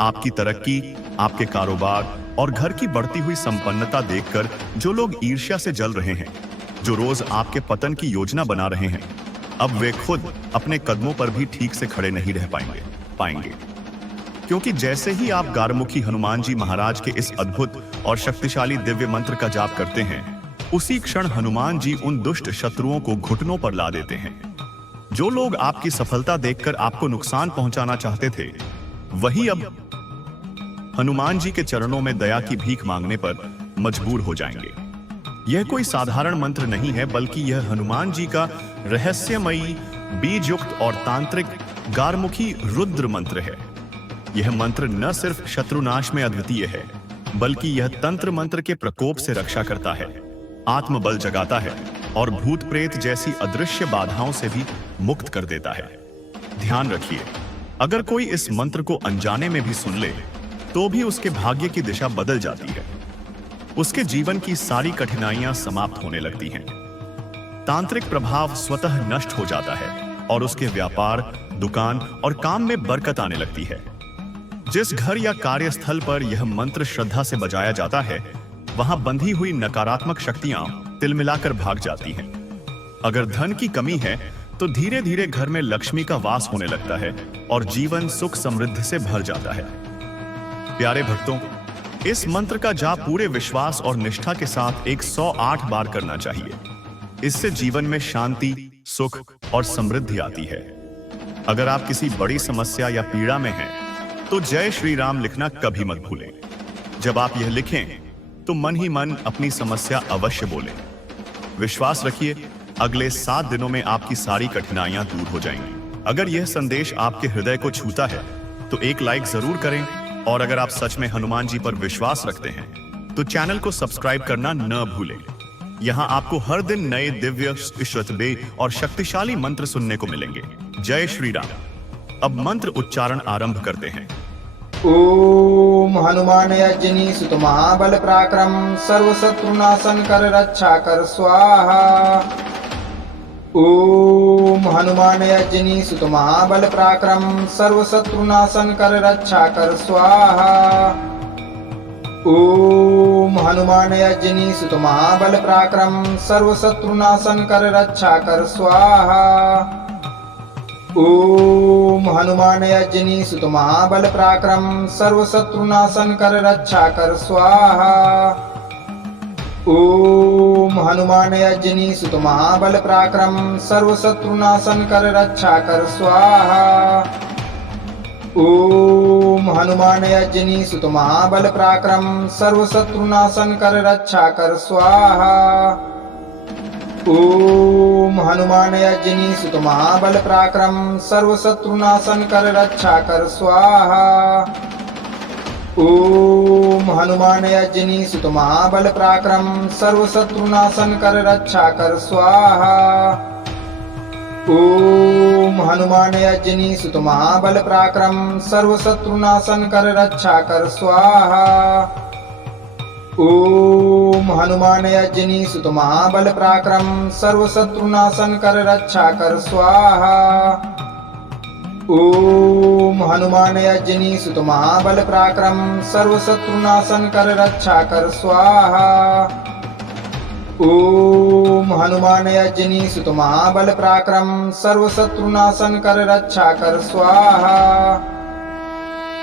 आपकी तरक्की, आपके कारोबार और घर की बढ़ती हुई संपन्नता देखकर जो लोग ईर्ष्या से जल रहे हैं, जो रोज आपके पतन की योजना बना रहे हैं, अब वे खुद अपने कदमों पर भी ठीक से खड़े नहीं रह पाएंगे। क्योंकि जैसे ही आप गारमुखी हनुमान जी महाराज के इस अद्भुत और शक्तिशाली दिव्य मंत्र का जाप करते हैं, उसी क्षण हनुमान जी उन दुष्ट शत्रुओं को घुटनों पर ला देते हैं। जो लोग आपकी सफलता देखकर आपको नुकसान पहुंचाना चाहते थे, वही अब हनुमान जी के चरणों में दया की भीख मांगने पर मजबूर हो जाएंगे। यह कोई साधारण मंत्र नहीं है, बल्कि यह हनुमान जी का रहस्यमयी, बीजयुक्त और तांत्रिक गारमुखी रुद्र मंत्र है। यह मंत्र न सिर्फ शत्रुनाश में अद्वितीय है, बल्कि यह तंत्र मंत्र के प्रकोप से रक्षा करता है, आत्मबल जगाता है और भूत प्रेत जैसी अदृश्य बाधाओं से भी मुक्त कर देता है। ध्यान रखिए, अगर कोई इस मंत्र को अनजाने में भी सुन ले, तो भी उसके भाग्य की दिशा बदल जाती है। उसके जीवन की सारी कठिनाइयां समाप्त होने लगती हैं। तांत्रिक प्रभाव स्वतः नष्ट हो जाता है और उसके व्यापार, दुकान और काम में बरकत आने लगती है। जिस घर या कार्यस्थल पर यह मंत्र श्रद्धा से बजाया जाता है, वहां बंधी हुई नकारात्मक शक्तियां तिलमिलाकर भाग जाती हैं। अगर धन की कमी है, तो धीरे धीरे घर में लक्ष्मी का वास होने लगता है और जीवन सुख समृद्धि से भर जाता है। प्यारे भक्तों, इस मंत्र का जाप पूरे विश्वास और निष्ठा के साथ 108 बार करना चाहिए। इससे जीवन में शांति, सुख और समृद्धि आती है। अगर आप किसी बड़ी समस्या या पीड़ा में हैं, तो जय श्री राम लिखना कभी मत भूलें। जब आप यह लिखें, तो मन ही मन अपनी समस्या अवश्य बोलें। विश्वास रखिए, अगले 7 दिनों में आपकी सारी कठिनाइयां दूर हो जाएंगी। अगर यह संदेश आपके हृदय को छूता है, तो एक लाइक जरूर करें, और अगर आप सच में हनुमान जी पर विश्वास रखते हैं, तो चैनल को सब्सक्राइब करना न भूलें। यहाँ आपको हर दिन नए दिव्य, ईश्वरबे और शक्तिशाली मंत्र सुनने को मिलेंगे। जय श्री राम। अब मंत्र उच्चारण आरंभ करते हैं। ओम हनुमान यज्ञनी सुत महाबल पराक्रम, सर्व शत्रुनाशन कर रक्षा कर स्वाहा। ओम हनुमान यज्ञनी सुत महाबल पराक्रम, सर्व शत्रुनाशन कर रक्षा कर स्वाहा। ओम हनुमान यज्ञनी सुत महाबल पराक्रम, सर्व शत्रुनाशन कर रक्षा कर स्वाहा। ओम हनुमान यज्ञनी सुत महाबल पराक्रम, सर्व शत्रुनाशन कर रक्षा कर स्वाहा। ओम हनुमान यज्ञनी सुत महाबल पराक्रम, सर्व शत्रुनाशन कर रक्षा कर स्वाहा। ओम हनुमान यज्ञनी सुत महाबल पराक्रम, सर्व शत्रुनाशन कर रक्षा कर स्वाहा। ओम हनुमान यज्ञनी सुत महाबल पराक्रम, सर्व शत्रुनाशन कर रक्षा कर स्वाहा। ओम हनुमान यज्ञनी सुत महाबल पराक्रम, सर्व शत्रुनाशन कर रक्षा कर स्वाहा। ओम हनुमान यज्ञनी सुत महाबल पराक्रम, सर्व शत्रुनाशन कर रक्षा कर स्वाहा। ओम हनुमान यज्ञनी सुत महाबल पराक्रम, सर्व शत्रुनाशन कर रक्षा कर स्वाहा। ओम हनुमान यज्ञनी सुत महाबल पराक्रम, सर्व शत्रुनाशन कर रक्षा कर स्वाहा। ओम हनुमान यज्ञनी सुत महाबल पराक्रम, सर्व शत्रुनाशन कर रक्षा कर स्वाहा।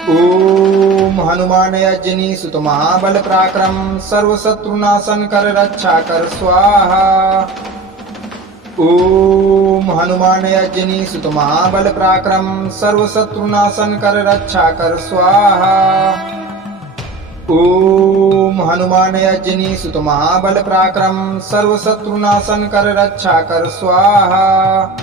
ओम हनुमान यज्ञनी सुत महाबल पराक्रम, सर्व शत्रुनाशन कर रक्षा कर स्वाहा। ओम हनुमान यज्ञनी सुत महाबल पराक्रम, सर्व शत्रुनाशन कर रक्षा कर स्वाहा। ओम हनुमान यज्ञनी सुत महाबल पराक्रम, सर्व शत्रुनाशन कर रक्षा कर स्वाहा।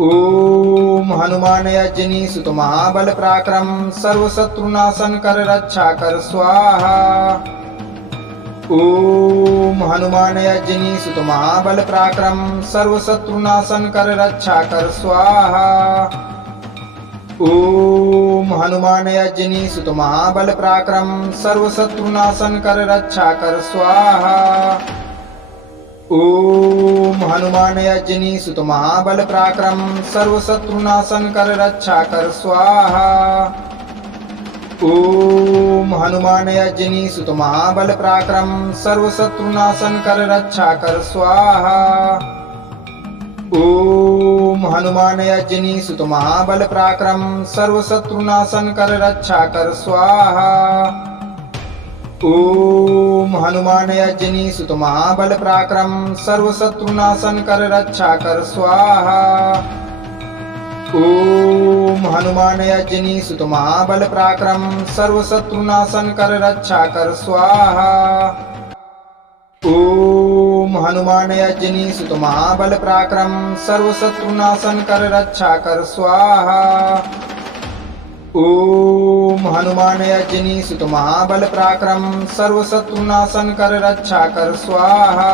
ओम हनुमान यज्ञनी सुत महाबल पराक्रम, सर्व शत्रुनाशन कर रक्षा कर स्वाहा। ओम हनुमान यज्ञनी सुत महाबल पराक्रम, सर्व शत्रुनाशन कर रक्षा कर स्वाहा। ओम हनुमान यज्ञनी सुत महाबल पराक्रम, सर्व शत्रुनाशन कर रक्षा कर स्वाहा। ओम हनुमान यज्ञनी सुत महाबल पराक्रम, सर्व शत्रुनाशन कर रक्षा कर स्वाहा। ओम हनुमान यज्ञनी सुत महाबल पराक्रम सर्वशत्रुनाशन कर रक्षा कर स्वाहा। ओम हनुमान यज्ञनी सुत महाबल पराक्रम सर्वशत्रुनाशन कर रक्षा कर स्वाहा। ओम हनुमान यज्ञनी सुत महाबल पराक्रम सर्वशत्रुनाशन कर रक्षा कर स्वाहा। ओम हनुमान यज्ञनी सुत महाबल पराक्रम सर्वशत्रुनाशन कर रक्षा कर स्वाहा। ओम हनुमान यज्ञनी सुत महाबल पराक्रम सर्वशत्रुनाशन कर रक्षा कर स्वाहा। ओम हनुमान यज्ञनी सुत महाबल पराक्रम सर्वशत्रुनाशन कर रक्षा कर स्वाहा।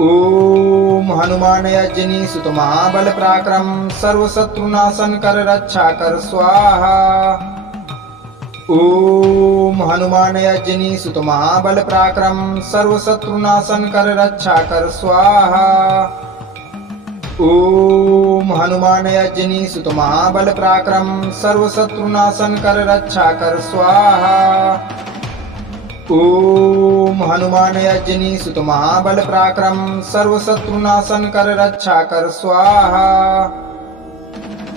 ओम हनुमान यज्ञनी सुत महाबल पराक्रम सर्वशत्रुनाशन कर रक्षा कर स्वाहा। ओम हनुमान यज्ञनी सुत महाबल पराक्रम सर्वशत्रुनाशन कर रक्षा कर स्वाहा। ओम हनुमान यज्ञनी सुत महाबल पराक्रम सर्वशत्रुनाशन कर रक्षा कर स्वाहा। ओम हनुमान यज्ञनी सुत महाबल पराक्रम सर्वशत्रुनाशन कर रक्षा कर स्वाहा।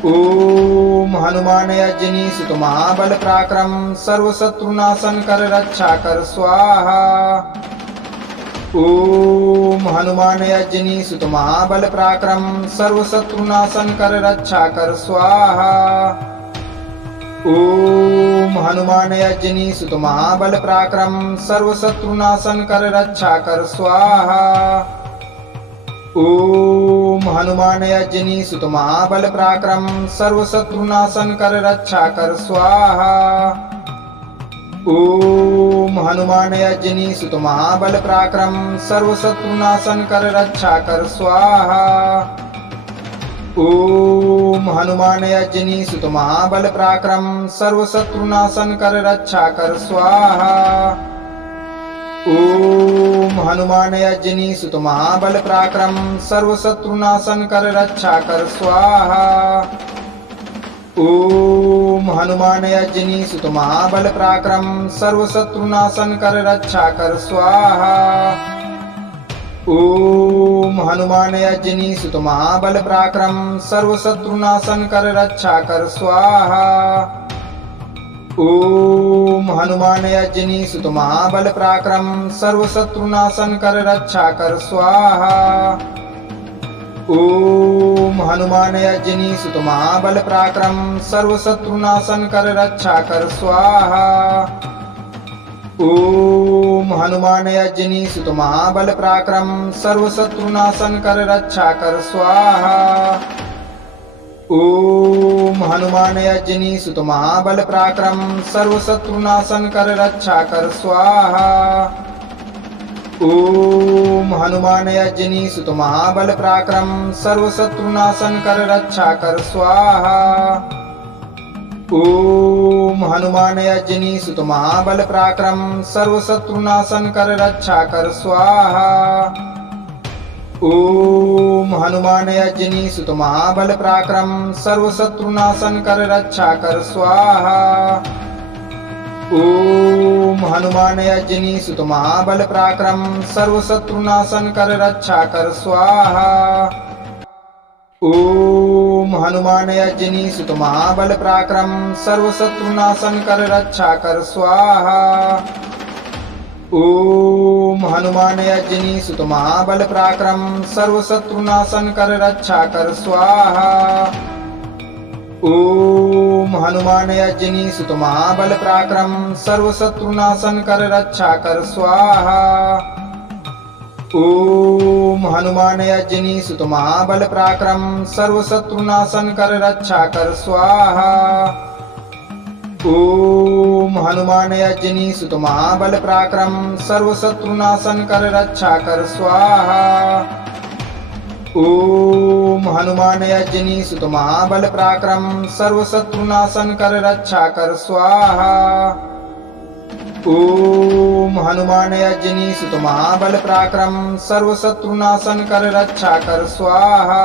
ओम हनुमान यज्ञनी सुत महाबल पराक्रम सर्वशत्रुनाशन कर रक्षा कर स्वाहा। ओम हनुमान यज्ञनी सुत महाबल पराक्रम सर्वशत्रुनाशन कर रक्षा कर स्वाहा। ओम हनुमान यज्ञनी सुत महाबल पराक्रम सर्वशत्रुनाशन कर रक्षा कर स्वाहा। ओम हनुमान यज्ञनी सुत महाबल पराक्रम सर्वशत्रुनाशन कर रक्षा कर स्वाहा। ओम हनुमान यज्ञनी सुत महाबल पराक्रम सर्वशत्रुनाशन कर रक्षा कर स्वाहा। ओम हनुमान यज्ञनी सुत महाबल पराक्रम सर्वशत्रुनाशन कर रक्षा कर स्वाहा। ओम हनुमान यज्ञनी सुत महाबल पराक्रम सर्वशत्रुनाशन कर रक्षा कर स्वाहा। ओम हनुमान यज्ञनी सुत महाबल पराक्रम सर्वशत्रुनाशन कर रक्षा कर स्वाहा। ओम हनुमान यज्ञनी सुत महाबल पराक्रम सर्वशत्रुनाशन कर रक्षा कर स्वाहा। ओम हनुमान यज्ञनी सुत महाबल पराक्रम सर्वशत्रुनाशन कर रक्षा कर स्वाहा। ओम हनुमान यज्ञनी सुत महाबल पराक्रम सर्वशत्रुनाशन कर रक्षा कर स्वाहा। ओम हनुमान यज्ञनी सुत महाबल पराक्रम सर्वशत्रुनाशन कर रक्षा कर स्वाहा। ओम हनुमान यज्ञनी सुत महाबल पराक्रम सर्वशत्रुनाशन कर रक्षा कर स्वाहा। ओम हनुमान यज्ञनी सुत महाबल पराक्रम सर्वशत्रुनाशन कर रक्षा कर स्वाहा। ओम हनुमान यज्ञनी सुत महाबल पराक्रम सर्वशत्रुनाशन कर रक्षा कर स्वाहा। ओम हनुमान यज्ञनी सुत महाबल पराक्रम सर्वशत्रुनाशन कर रक्षा कर स्वाहा। ओम हनुमान यज्ञनी सुत महाबल पराक्रम सर्वशत्रुनाशन कर रक्षा कर स्वाहा। ओम हनुमान यज्ञनी सुत महाबल पराक्रम सर्वशत्रुनाशन कर रक्षा कर स्वाहा। ओम हनुमान यज्ञनी सुत महाबल पराक्रम सर्वशत्रुनाशन कर रक्षा कर स्वाहा। ओम हनुमान यज्ञनी सुत महाबल पराक्रम सर्वशत्रुनाशन कर रक्षा कर स्वाहा। ओम हनुमान यज्ञनी सुत महाबल पराक्रम सर्वशत्रुनाशन कर रक्षा कर स्वाहा। ओम हनुमान यज्ञनी सुत महाबल पराक्रम सर्वशत्रुनाशन कर रक्षा कर स्वाहा। ओम हनुमान यज्ञनी सुत महाबल पराक्रम सर्वशत्रुनाशन कर रक्षा कर स्वाहा। ओम हनुमान यज्ञनी सुत महाबल पराक्रम सर्वशत्रुनाशन कर रक्षा कर स्वाहा।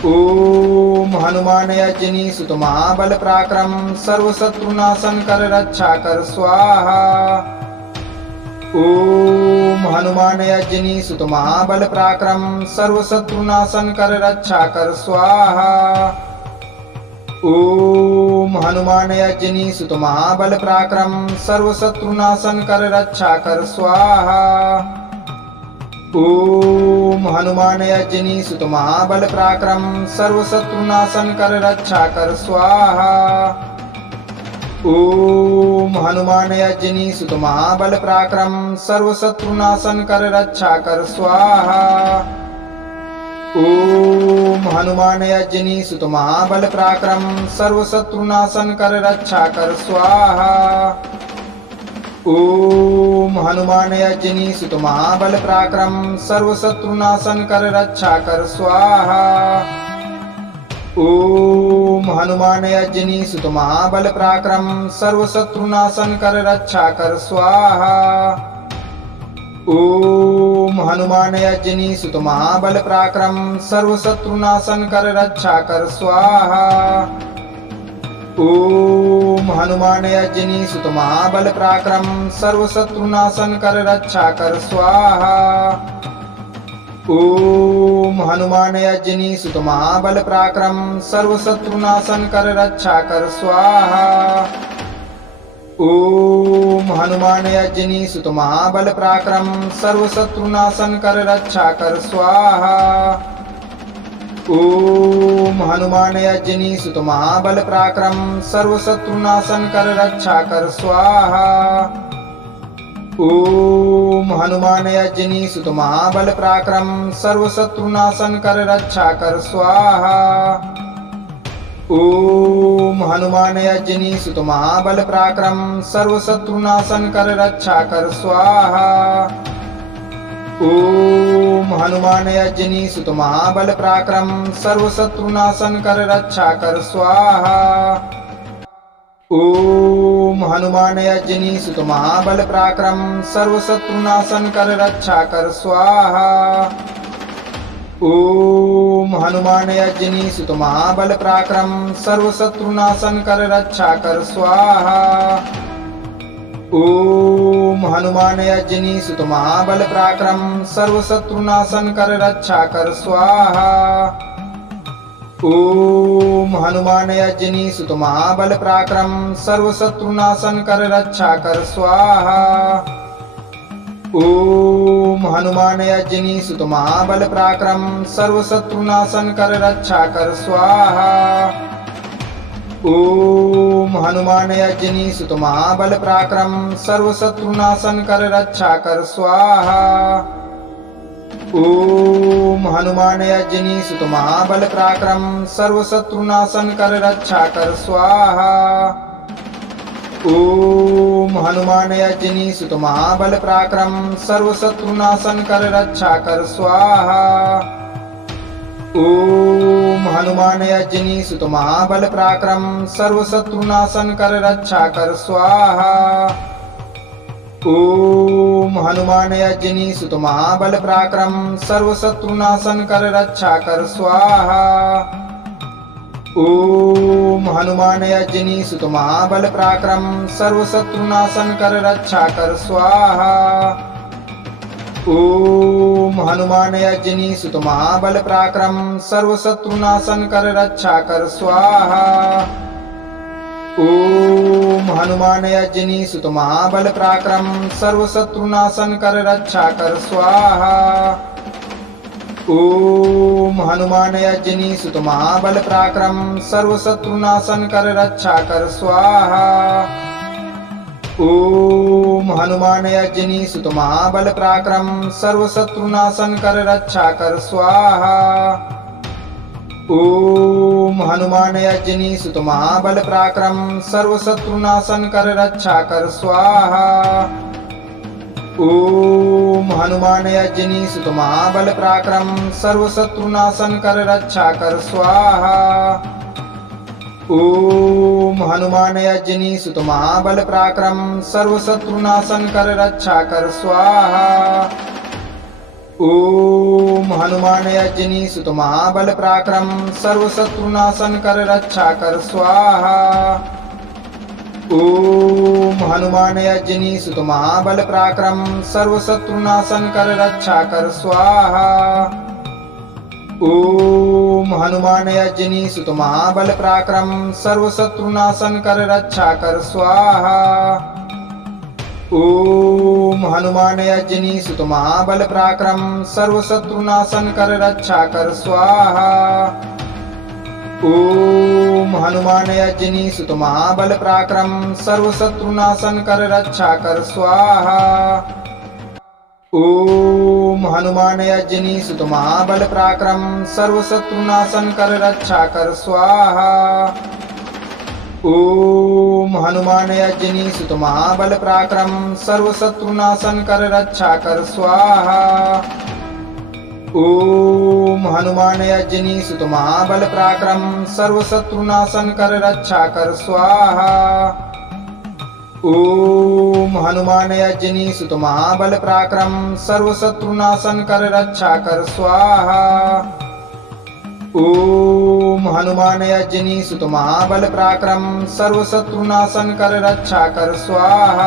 ओम हनुमान यज्ञनी सुत महाबल पराक्रम सर्वशत्रुनाशन कर रक्षा कर स्वाहा। ओम हनुमान यज्ञनी सुत महाबल पराक्रम सर्वशत्रुनाशन कर रक्षा कर स्वाहा। ओम हनुमान यज्ञनी सुत महाबल पराक्रम सर्वशत्रुनाशन कर रक्षा कर स्वाहा। ओम हनुमान यज्ञनी सुत महाबल पराक्रम सर्वशत्रुनाशन कर रक्षा कर स्वाहा। ओम हनुमान यज्ञनी सुत महाबल पराक्रम सर्वशत्रुनाशन कर रक्षा कर स्वाहा। ओम हनुमान यज्ञनी सुत महाबल पराक्रम सर्वशत्रुनाशन कर रक्षा कर स्वाहा। ओम हनुमान यज्ञनी सुत महाबल पराक्रम सर्वशत्रुनाशन कर रक्षा कर स्वाहा। ओम हनुमान यज्ञनी सुत महाबल पराक्रम सर्वशत्रुनाशन कर रक्षा कर स्वाहा। ओम हनुमान यज्ञनी सुत महाबल पराक्रम सर्वशत्रुनाशन कर रक्षा कर स्वाहा। ओम हनुमान यज्ञनी सुत महाबल पराक्रम सर्वशत्रुनाशन कर रक्षा कर स्वाहा। ओम हनुमान यज्ञनी सुत महाबल पराक्रम सर्वशत्रुनाशन कर रक्षा कर स्वाहा। ओम हनुमान यज्ञनी सुत महाबल पराक्रम सर्वशत्रुनाशन कर रक्षा कर स्वाहा। ओम हनुमान यज्ञनी सुत महाबल पराक्रम सर्वशत्रुनाशन कर रक्षा कर स्वाहा। ओम हनुमान यज्ञनी सुत महाबल पराक्रम सर्वशत्रुनाशन कर रक्षा कर स्वाहा। ओम हनुमान यज्ञनी सुत महाबल पराक्रम सर्वशत्रुनाशन कर रक्षा कर स्वाहा। ओम हनुमान यज्ञनी सुत महाबल पराक्रम सर्वशत्रुनाशन कर रक्षा कर स्वाहा। ओम हनुमान यज्ञनी सुत महाबल पराक्रम सर्वशत्रुनाशन कर रक्षा कर स्वाहा। ओम हनुमान यज्ञनी सुत महाबल पराक्रम सर्वशत्रुनाशन कर रक्षा कर स्वाहा। ओम हनुमान यज्ञनी सुत महाबल पराक्रम सर्वशत्रुनाशन कर रक्षा कर स्वाहा। ओम हनुमान यज्ञनी सुत महाबल पराक्रम सर्वशत्रुनाशन कर रक्षा कर स्वाहा। ओम हनुमान यज्ञनी सुत महाबल पराक्रम सर्वशत्रुनाशन कर रक्षा कर स्वाहा। ओम हनुमान यज्ञनी सुत महाबल पराक्रम सर्वशत्रुनाशन कर रक्षा कर स्वाहा। ओम हनुमान यज्ञनी सुत महाबल पराक्रम सर्वशत्रुनाशन कर रक्षा कर स्वाहा। ओम हनुमान यज्ञनी सुत महाबल पराक्रम सर्वशत्रुनाशन कर रक्षा कर स्वाहा। ओम हनुमान यज्ञनी सुत महाबल पराक्रम सर्वशत्रुनाशन कर रक्षा कर स्वाहा। ओम हनुमान यज्ञनी सुत महाबल पराक्रम सर्वशत्रुनाशन कर रक्षा कर स्वाहा। ओम हनुमान यज्ञनी सुत महाबल पराक्रम सर्वशत्रुनाशन कर रक्षा कर स्वाहा। ओम हनुमान यज्ञनी सुत महाबल पराक्रम सर्वशत्रुनाशन कर रक्षा कर स्वाहा। ओम हनुमान यज्ञनी सुत महाबल पराक्रम सर्वशत्रुनाशन कर रक्षा कर स्वाहा। ओम हनुमान यज्ञनी सुत महाबल पराक्रम सर्वशत्रुनाशन कर रक्षा कर स्वाहा। ओम हनुमान यज्ञनी सुत महाबल पराक्रम सर्वशत्रुनाशन कर रक्षा कर स्वाहा। ओम हनुमान यज्ञनी सुत महाबल पराक्रम सर्वशत्रुनाशन कर रक्षा कर स्वाहा। ओम हनुमान यज्ञनी सुत महाबल पराक्रम सर्वशत्रुनाशन कर रक्षा कर स्वाहा। ओम हनुमान यज्ञनी सुत महाबल पराक्रम सर्वशत्रुनाशन कर रक्षा कर स्वाहा। ओम हनुमान यज्ञनी सुत महाबल पराक्रम सर्व शत्रुनाशन कर रक्षा कर स्वाहा। ओम हनुमान यज्ञनी सुत महाबल पराक्रम सर्व शत्रुनाशन कर रक्षा कर स्वाहा। ओम हनुमान यज्ञनी सुत महाबल पराक्रम सर्व शत्रुनाशन कर रक्षा कर स्वाहा। ओम हनुमान यज्ञनी सुत महाबल पराक्रम सर्व शत्रुनाशन कर रक्षा कर स्वाहा। ओम हनुमान यज्ञनी सुत महाबल पराक्रम सर्व शत्रुनाशन कर रक्षा कर स्वाहा। ओम हनुमान यज्ञनी सुत महाबल पराक्रम सर्व शत्रुनाशन कर रक्षा कर स्वाहा। ओम हनुमान यज्ञनी सुत महाबल पराक्रम सर्व शत्रुनाशन कर रक्षा कर स्वाहा। ओम हनुमान यज्ञनी सुत महाबल पराक्रम सर्व शत्रुनाशन कर रक्षा कर स्वाहा। ओम हनुमान यज्ञनी सुत महाबल पराक्रम सर्व शत्रुनाशन कर रक्षा कर स्वाहा। ओम हनुमान यज्ञनी सुत महाबल पराक्रम सर्व शत्रुनाशन कर रक्षा कर स्वाहा।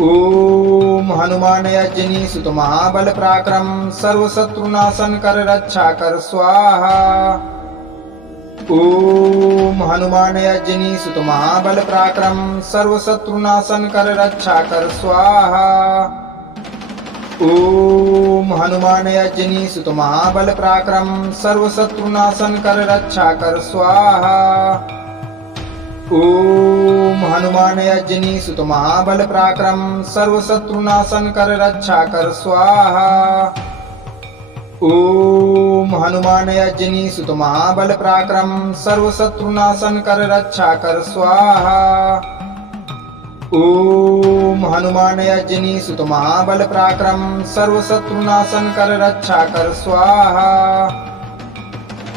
ओम हनुमान यज्ञनी सुत महाबल पराक्रम सर्व शत्रुनाशन कर रक्षा कर स्वाहा। ओम हनुमान यज्ञनी सुत महाबल पराक्रम सर्व शत्रुनाशन कर रक्षा कर स्वाहा। ओम हनुमान यज्ञनी सुत महाबल पराक्रम सर्व शत्रुनाशन कर रक्षा कर स्वाहा। ओम हनुमान यज्ञनी सुत महाबल पराक्रम सर्व शत्रुनाशन कर रक्षा कर स्वाहा। ओम हनुमान यज्ञनी सुत महाबल पराक्रम सर्व शत्रुनाशन कर रक्षा कर स्वाहा। ओम हनुमान यज्ञनी सुत महाबल पराक्रम सर्व शत्रुनाशन कर रक्षा कर स्वाहा।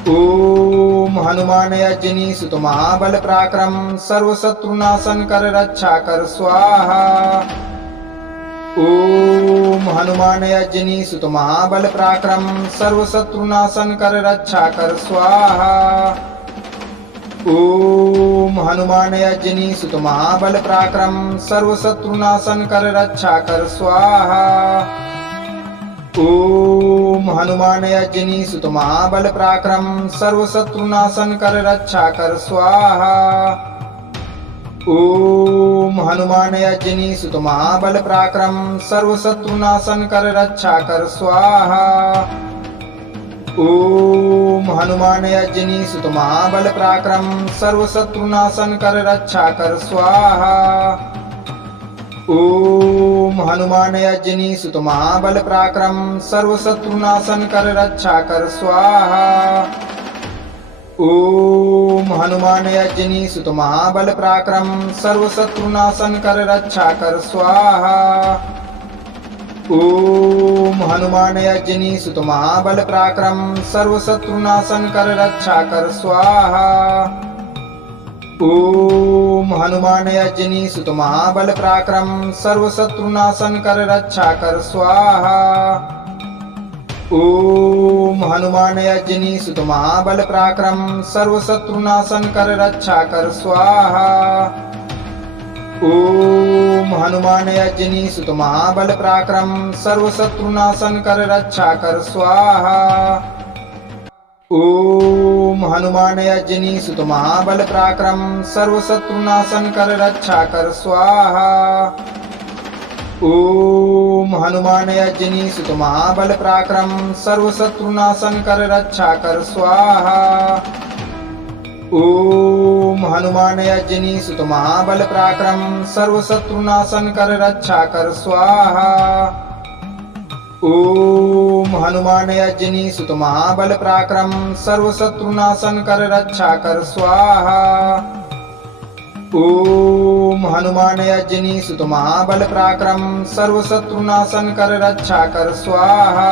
ओम हनुमान यज्ञनी सुत महाबल पराक्रम सर्व शत्रुनाशन कर रक्षा कर स्वाहा। ओम हनुमान यज्ञनी सुत महाबल पराक्रम सर्व शत्रुनाशन कर रक्षा कर स्वाहा। ओम हनुमान यज्ञनी सुत महाबल पराक्रम सर्व शत्रुनाशन कर रक्षा कर स्वाहा। ओम हनुमान यज्ञनी सुत महाबल पराक्रम सर्व शत्रुनाशन कर रक्षा कर स्वाहा। ओम हनुमान यज्ञनी सुत महाबल पराक्रम सर्व शत्रुनाशन कर रक्षा कर स्वाहा। ओम हनुमान यज्ञनी सुत महाबल पराक्रम सर्व शत्रुनाशन कर रक्षा कर स्वाहा। ओम हनुमान यज्ञनी सुत महाबल पराक्रम सर्व शत्रुनाशन कर रक्षा कर स्वाहा। ओम हनुमान यज्ञनी सुत महाबल पराक्रम सर्व शत्रुनाशन कर रक्षा कर स्वाहा। ओम हनुमान यज्ञनी सुत महाबल पराक्रम सर्व शत्रुनाशन कर रक्षा कर स्वाहा। ओम हनुमान यज्ञनी सुत महाबल पराक्रम सर्व शत्रुनाशन कर रक्षा कर स्वाहा। ओम हनुमान यज्ञनी सुत महाबल पराक्रम सर्व शत्रुनाशन कर रक्षा कर स्वाहा। ओम हनुमान यज्ञनी सुत महाबल पराक्रम सर्व शत्रुनाशन कर रक्षा कर स्वाहा। ओम हनुमान यज्ञनी सुत महाबल पराक्रम सर्व शत्रुनाशन कर रक्षा कर स्वाहा। ओम हनुमान यज्ञनी सुत महाबल पराक्रम सर्व शत्रुनाशन कर रक्षा कर स्वाहा। ओम हनुमान यज्ञनी सुत महाबल पराक्रम सर्व शत्रुनाशन कर रक्षा कर स्वाहा। ओम हनुमान यज्ञनी सुत महाबल पराक्रम सर्व शत्रुनाशन कर रक्षा कर स्वाहा। ओम हनुमान यज्ञनी सुत महाबल पराक्रम सर्व शत्रुनाशन कर रक्षा कर स्वाहा।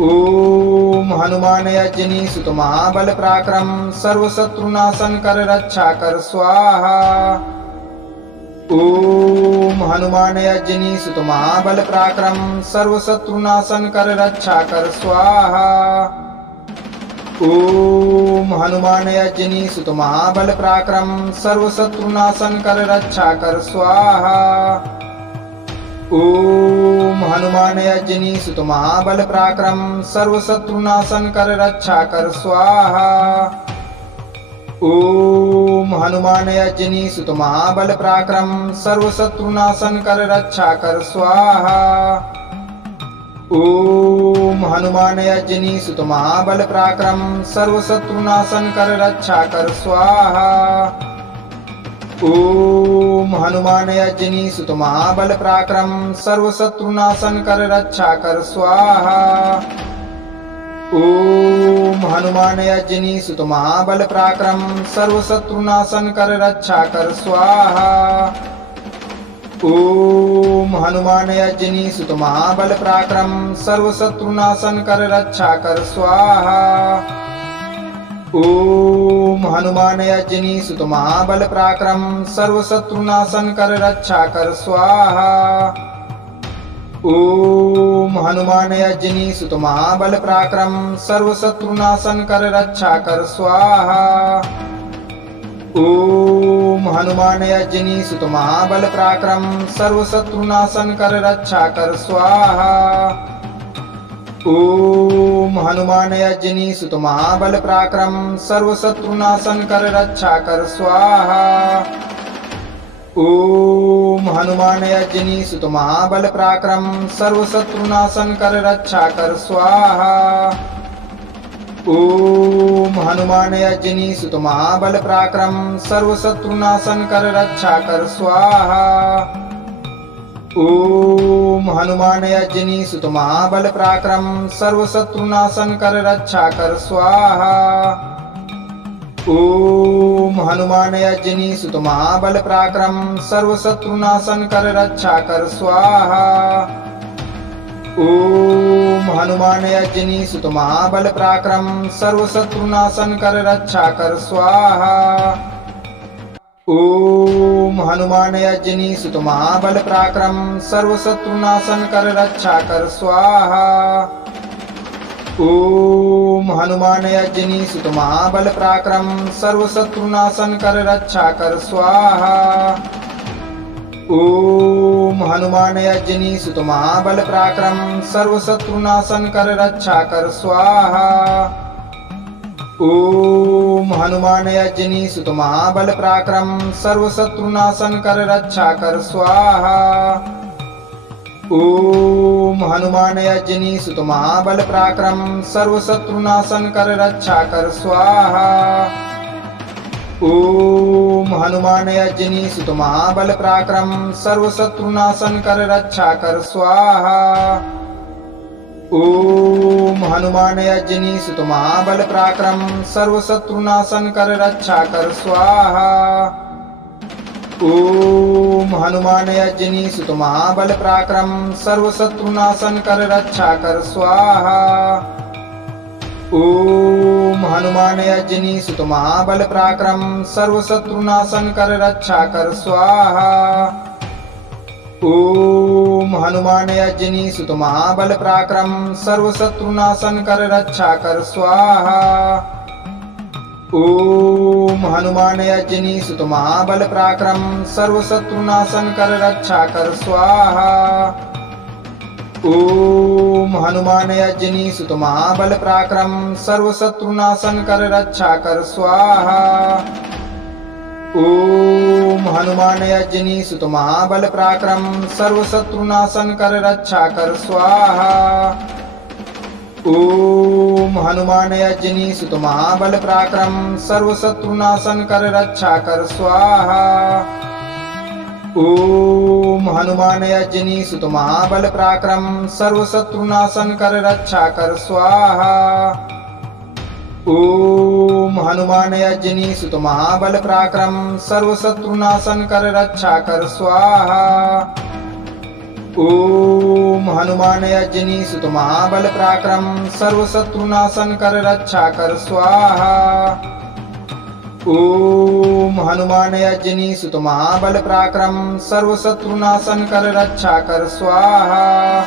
ओम हनुमान यज्ञनी सुत महाबल पराक्रम सर्व शत्रुनाशन कर रक्षा कर स्वाहा। ओम हनुमान यज्ञनी सुत महाबल पराक्रम सर्व शत्रुनाशन कर रक्षा कर स्वाहा। ओम हनुमान यज्ञनी सुत महाबल पराक्रम सर्व शत्रुनाशन कर रक्षा कर स्वाहा। ओम हनुमान यज्ञनी सुत महाबल पराक्रम सर्व शत्रुनाशन कर रक्षा कर स्वाहा। ओम हनुमान यज्ञनी सुत महाबल पराक्रम सर्व शत्रुनाशन कर रक्षा कर स्वाहा। ओम हनुमान यज्ञनी सुत महाबल पराक्रम सर्व शत्रुनाशन कर रक्षा कर स्वाहा। ओम हनुमान यज्ञनी सुत महाबल पराक्रम सर्व शत्रुनाशन कर रक्षा कर स्वाहा। ओम हनुमान यज्ञनी सुत महाबल पराक्रम सर्व शत्रुनाशन कर रक्षा कर स्वाहा। ओम हनुमान यज्ञनी सुत महाबल पराक्रम सर्व शत्रुनाशन कर रक्षा कर स्वाहा। ओम हनुमान यज्ञनी सुत महाबल पराक्रम सर्व शत्रुनाशन कर रक्षा कर स्वाहा। ओम हनुमान यज्ञनी सुत महाबल पराक्रम सर्व शत्रुनाशन कर रक्षा कर स्वाहा। ओम हनुमान यज्ञनी सुत महाबल पराक्रम सर्व शत्रुनाशन कर रक्षा कर स्वाहा। ओम हनुमान यज्ञनी सुत महाबल पराक्रम सर्व शत्रुनाशन कर रक्षा कर स्वाहा। ओम हनुमान यज्ञनी सुत महाबल पराक्रम सर्व शत्रुनाशन कर रक्षा कर स्वाहा। ओम हनुमान यज्ञनी सुत महाबल पराक्रम सर्व शत्रुनाशन कर रक्षा कर स्वाहा। ओम हनुमान यज्ञनी सुत महाबल पराक्रम सर्व शत्रुनाशन कर रक्षा कर स्वाहा। ओम हनुमान यज्ञनी सुत महाबल पराक्रम सर्व शत्रुनाशन कर रक्षा कर स्वाहा। ओम हनुमान यज्ञनी सुत महाबल पराक्रम सर्व शत्रुनाशन कर रक्षा कर स्वाहा। ओम हनुमान यज्ञनी सुत महाबल पराक्रम सर्व शत्रुनाशन कर रक्षा कर स्वाहा। ओम हनुमान यज्ञनी सुत महाबल पराक्रम सर्व शत्रुनाशन कर रक्षा कर स्वाहा। ओम हनुमान यज्ञनी सुत महाबल पराक्रम सर्व शत्रुनाशन कर रक्षा कर स्वाहा। ओम हनुमान यज्ञनी सुत महाबल पराक्रम सर्व शत्रुनाशन कर रक्षा कर स्वाहा। ओम हनुमान यज्ञनी सुत महाबल पराक्रम सर्व शत्रुनाशन कर रक्षा कर स्वाहा। ओम हनुमान यज्ञनी सुत महाबल पराक्रम सर्व शत्रुनाशन कर रक्षा कर स्वाहा। ओम हनुमान यज्ञनी सुत महाबल पराक्रम सर्व शत्रुनाशन कर रक्षा कर स्वाहा। ओम हनुमान यज्ञनी सुत महाबल पराक्रम सर्व शत्रुनाशन कर रक्षा कर स्वाहा। ओम हनुमान यज्ञनी सुत महाबल पराक्रम सर्व शत्रुनाशन कर रक्षा कर स्वाहा। ओम हनुमान यज्ञनी सुत महाबल पराक्रम सर्व शत्रुनाशन कर रक्षा कर स्वाहा। ओम हनुमान यज्ञनी सुत महाबल पराक्रम सर्व शत्रुनाशन कर रक्षा कर स्वाहा। ओम हनुमान यज्ञनी सुत महाबल पराक्रम सर्व शत्रुनाशन कर रक्षा कर स्वाहा। ओम हनुमान यज्ञनी सुत महाबल पराक्रम सर्व शत्रुनाशन कर रक्षा कर स्वाहा। ओम हनुमान यज्ञनी सुत महाबल पराक्रम सर्व शत्रुनाशन कर रक्षा कर स्वाहा। ओम हनुमान यज्ञनी सुत महाबल पराक्रम सर्व शत्रुनाशन कर रक्षा कर स्वाहा। ओम हनुमान यज्ञनी सुत महाबल पराक्रम सर्व शत्रुनाशन कर रक्षा कर स्वाहा। ओम हनुमान यज्ञनी सुत महाबल पराक्रम सर्व शत्रुनाशन कर रक्षा कर स्वाहा। ओम हनुमान यज्ञनी सुत महाबल पराक्रम सर्वशत्रुनाशन कर रक्षा कर स्वाहा।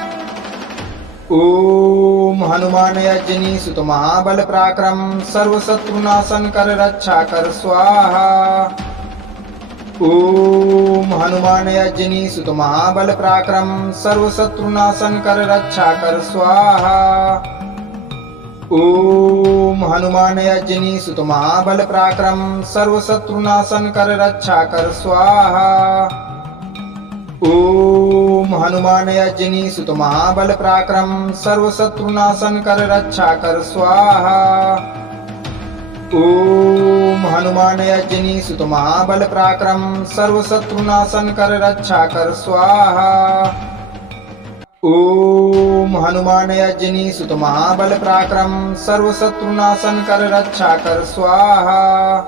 ओम हनुमान यज्ञनी सुत महाबल पराक्रम सर्वशत्रुनाशन कर रक्षा कर स्वाहा। ओम हनुमान यज्ञनी सुत महाबल पराक्रम सर्वशत्रुनाशन कर रक्षा कर स्वाहा। ओम हनुमान यज्ञनी सुत महाबल पराक्रम सर्वशत्रुनाशन कर रक्षा कर स्वाहा। ओम हनुमान यज्ञनी सुत महाबल पराक्रम सर्वशत्रुनाशन कर रक्षा कर स्वाहा। ओम हनुमान यज्ञनी सुत महाबल पराक्रम सर्वशत्रुनाशन कर रक्षा कर स्वाहा। ओम हनुमान यज्ञनी सुत महाबल पराक्रम सर्वशत्रुनाशन कर रक्षा कर स्वाहा।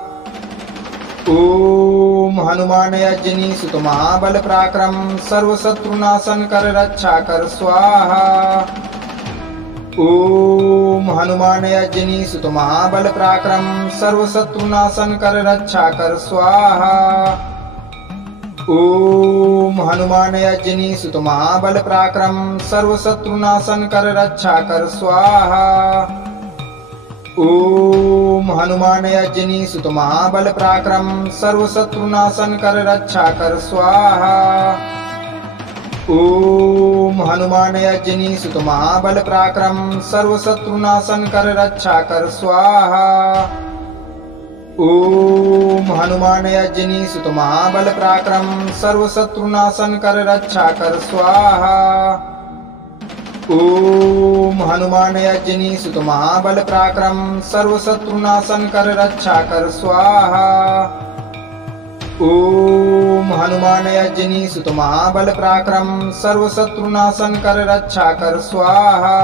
ओम हनुमान यज्ञनी सुत महाबल पराक्रम सर्वशत्रुनाशन कर रक्षा कर स्वाहा। ओम हनुमान यज्ञनी सुत महाबल पराक्रम सर्वशत्रुनाशन कर रक्षा कर स्वाहा। ओम हनुमान यज्ञनी सुत महाबल पराक्रम सर्वशत्रुनाशन कर रक्षा कर स्वाहा। ओम हनुमान यज्ञनी सुत महाबल पराक्रम सर्वशत्रुनाशन कर रक्षा कर स्वाहा। ओम हनुमान यज्ञनी सुत महाबल पराक्रम सर्वशत्रुनाशन कर रक्षा कर स्वाहा। ओम हनुमान यज्ञनी सुत महाबल पराक्रम सर्वशत्रुनाशन कर रक्षा कर स्वाहा। ओम हनुमान यज्ञनी सुत महाबल पराक्रम सर्वशत्रुनाशन कर रक्षा कर स्वाहा। ओम हनुमान यज्ञनी सुत महाबल पराक्रम सर्वशत्रुनाशन कर रक्षा कर स्वाहा।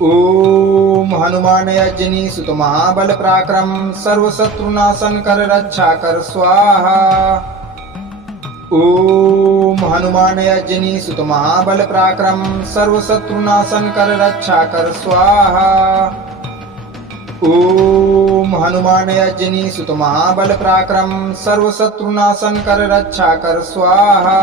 ओम हनुमान यज्ञनी सुत महाबल पराक्रम सर्वशत्रुनाशन कर रक्षा कर स्वाहा। ओम हनुमान यज्ञनी सुत महाबल पराक्रम सर्वशत्रुनाशन कर रक्षा कर स्वाहा। ओम हनुमान यज्ञनी सुत महाबल पराक्रम सर्वशत्रुनाशन कर रक्षा कर स्वाहा।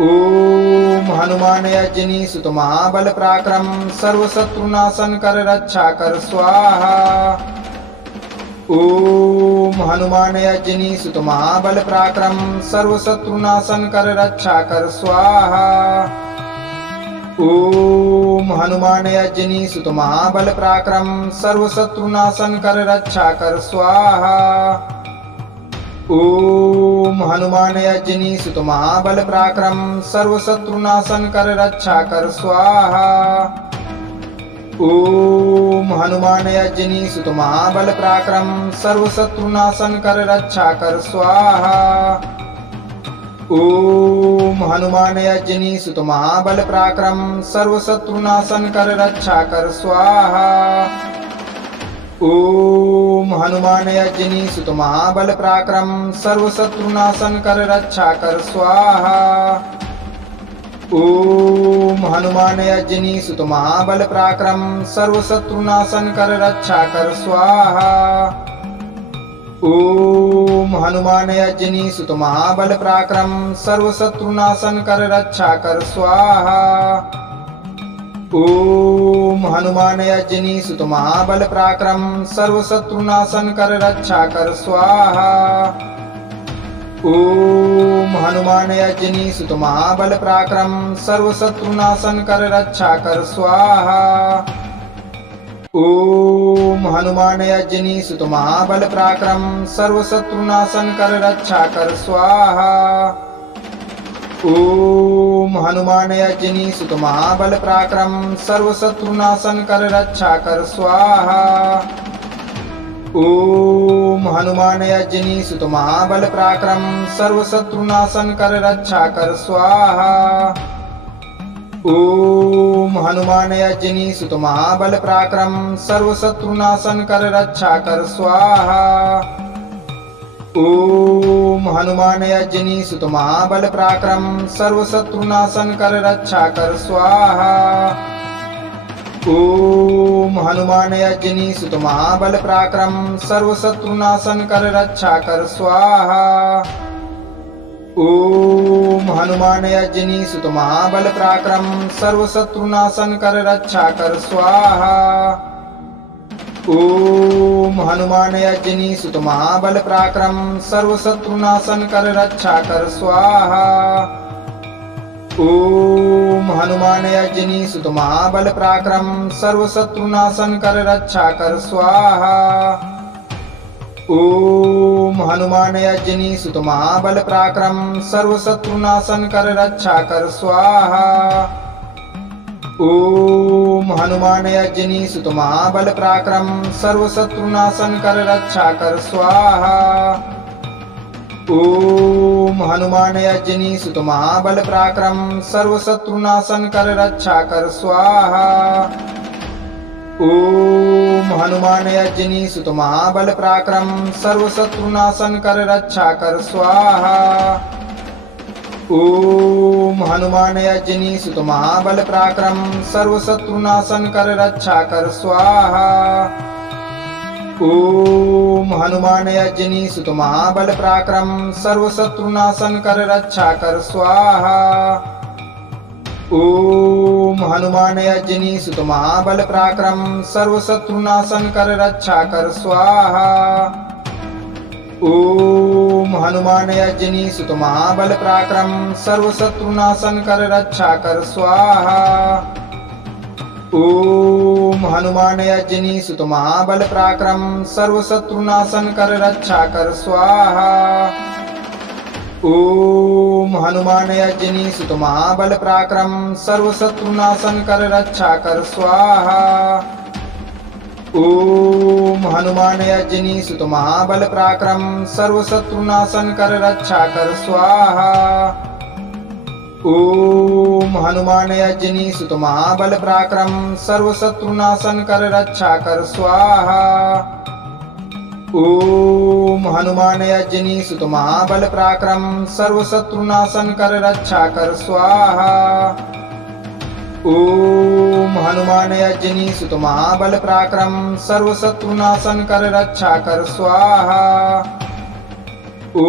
ओम हनुमान यज्ञनी सुत महाबल पराक्रम सर्वशत्रुनाशन कर रक्षा कर स्वाहा। ओम हनुमान यज्ञनी सुत महाबल पराक्रम सर्वशत्रुनाशन कर रक्षा कर स्वाहा। ओम हनुमान यज्ञनी सुत महाबल पराक्रम सर्वशत्रुनाशन कर रक्षा कर स्वाहा। ओम हनुमान यज्ञनी सुत महाबल पराक्रम सर्वशत्रुनाशन कर रक्षा कर स्वाहा। ओम हनुमान यज्ञनी सुत महाबल पराक्रम सर्वशत्रुनाशन कर रक्षा कर स्वाहा। ओम हनुमान यज्ञनी सुत महाबल पराक्रम सर्वशत्रुनाशन कर रक्षा कर स्वाहा। ओम हनुमान यज्ञनी सुत महाबल पराक्रम सर्वशत्रुनाशन कर रक्षा कर स्वाहा। ओम हनुमान यज्ञनी सुत महाबल पराक्रम सर्वशत्रुनाशन कर रक्षा कर स्वाहा। ओम हनुमान यज्ञनी सुत महाबल पराक्रम सर्वशत्रुनाशन कर रक्षा कर स्वाहा। ओम हनुमान यज्ञनी सुत महाबल पराक्रम सर्वशत्रुनाशन कर रक्षा कर स्वाहा। ओम हनुमान यज्ञनी सुत महाबल पराक्रम सर्वशत्रुनाशन कर रक्षा कर स्वाहा। ओम हनुमान यज्ञनी सुत महाबल पराक्रम सर्वशत्रुनाशन कर रक्षा कर स्वाहा। ओम हनुमान यज्ञनी सुत महाबल पराक्रम सर्वशत्रुनाशन कर रक्षा कर स्वाहा। ओम हनुमान यज्ञनी सुत महाबल पराक्रम सर्वशत्रुनाशन कर रक्षा कर स्वाहा। ओम हनुमान यज्ञनी सुत महाबल पराक्रम सर्वशत्रुनाशन कर रक्षा कर स्वाहा। ओम हनुमान यज्ञनी सुत महाबल पराक्रम सर्वशत्रुनाशन कर रक्षा कर स्वाहा। ओम हनुमान यज्ञनी सुत महाबल पराक्रम सर्वशत्रुनाशन कर रक्षा कर स्वाहा। ओम हनुमान यज्ञनी सुत महाबल पराक्रम सर्वशत्रुनाशन कर रक्षा कर स्वाहा। ओम हनुमान यज्ञनी सुत महाबल पराक्रम सर्वशत्रुनाशन कर रक्षा कर स्वाहा। ओम हनुमान यज्ञनी सुत महाबल पराक्रम सर्वशत्रुनाशन कर रक्षा कर स्वाहा। ओम हनुमान यज्ञनी सुत महाबल पराक्रम सर्वशत्रुनाशन कर रक्षा कर स्वाहा। ओम हनुमान यज्ञनी सुत महाबल पराक्रम सर्वशत्रुनाशन कर रक्षा कर स्वाहा। ओम हनुमान यज्ञनी सुत महाबल पराक्रम सर्वशत्रुनाशन कर रक्षा कर स्वाहा। ओम हनुमान यज्ञनी सुत महाबल पराक्रम सर्वशत्रुनाशन कर रक्षा कर स्वाहा। ओम हनुमान यज्ञनी सुत महाबल पराक्रम सर्वशत्रुनाशन कर रक्षा कर स्वाहा। ओम हनुमान यज्ञनी सुत महाबल पराक्रम सर्वशत्रुनाशन कर रक्षा कर स्वाहा। ओम हनुमान यज्ञनी सुत महाबल पराक्रम सर्वशत्रुनाशन कर रक्षा कर स्वाहा। ओम हनुमान यज्ञनी सुत महाबल पराक्रम सर्वशत्रुनाशन कर रक्षा कर स्वाहा। ओम हनुमान यज्ञनी सुत महाबल पराक्रम सर्वशत्रुनाशन कर रक्षा कर स्वाहा। ओम हनुमान यज्ञनी सुत महाबल पराक्रम सर्वशत्रुनाशन कर रक्षा कर स्वाहा। ओम हनुमान यज्ञनी सुत महाबल पराक्रम सर्वशत्रुनाशन कर रक्षा कर स्वाहा। ओम हनुमान यज्ञनी सुत महाबल पराक्रम सर्वशत्रुनाशन कर रक्षा कर स्वाहा। ओम हनुमान यज्ञनी सुत महाबल पराक्रम सर्वशत्रुनाशन कर रक्षा कर स्वाहा। ओम हनुमान यज्ञनी सुत महाबल पराक्रम सर्वशत्रुनाशन कर रक्षा कर स्वाहा।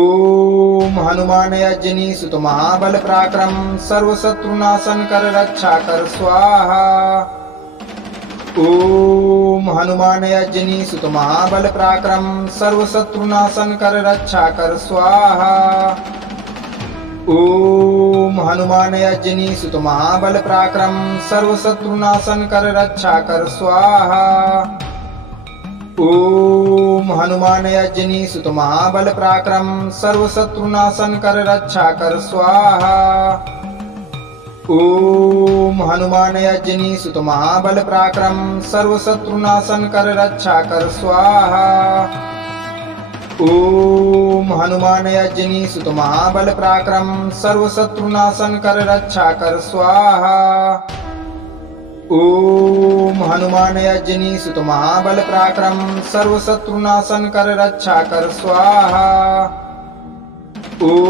ओम हनुमान यज्ञनी सुत महाबल पराक्रम सर्वशत्रुनाशन कर रक्षा कर स्वाहा। ओम हनुमान यज्ञनी सुत महाबल पराक्रम सर्वशत्रुनाशन कर रक्षा कर स्वाहा। ओम हनुमान यज्ञनी सुत महाबल पराक्रम सर्वशत्रुनाशन कर रक्षा कर स्वाहा। ओम हनुमान यज्ञनी सुत महाबल पराक्रम सर्वशत्रुनाशन कर रक्षा कर स्वाहा। ओम हनुमान यज्ञनी सुत महाबल पराक्रम सर्वशत्रुनाशन कर रक्षा कर स्वाहा। ओम हनुमान यज्ञनी सुत महाबल पराक्रम सर्वशत्रुनाशन कर रक्षा कर स्वाहा। ओम हनुमान यज्ञनी सुत महाबल पराक्रम सर्वशत्रुनाशन कर रक्षा कर स्वाहा।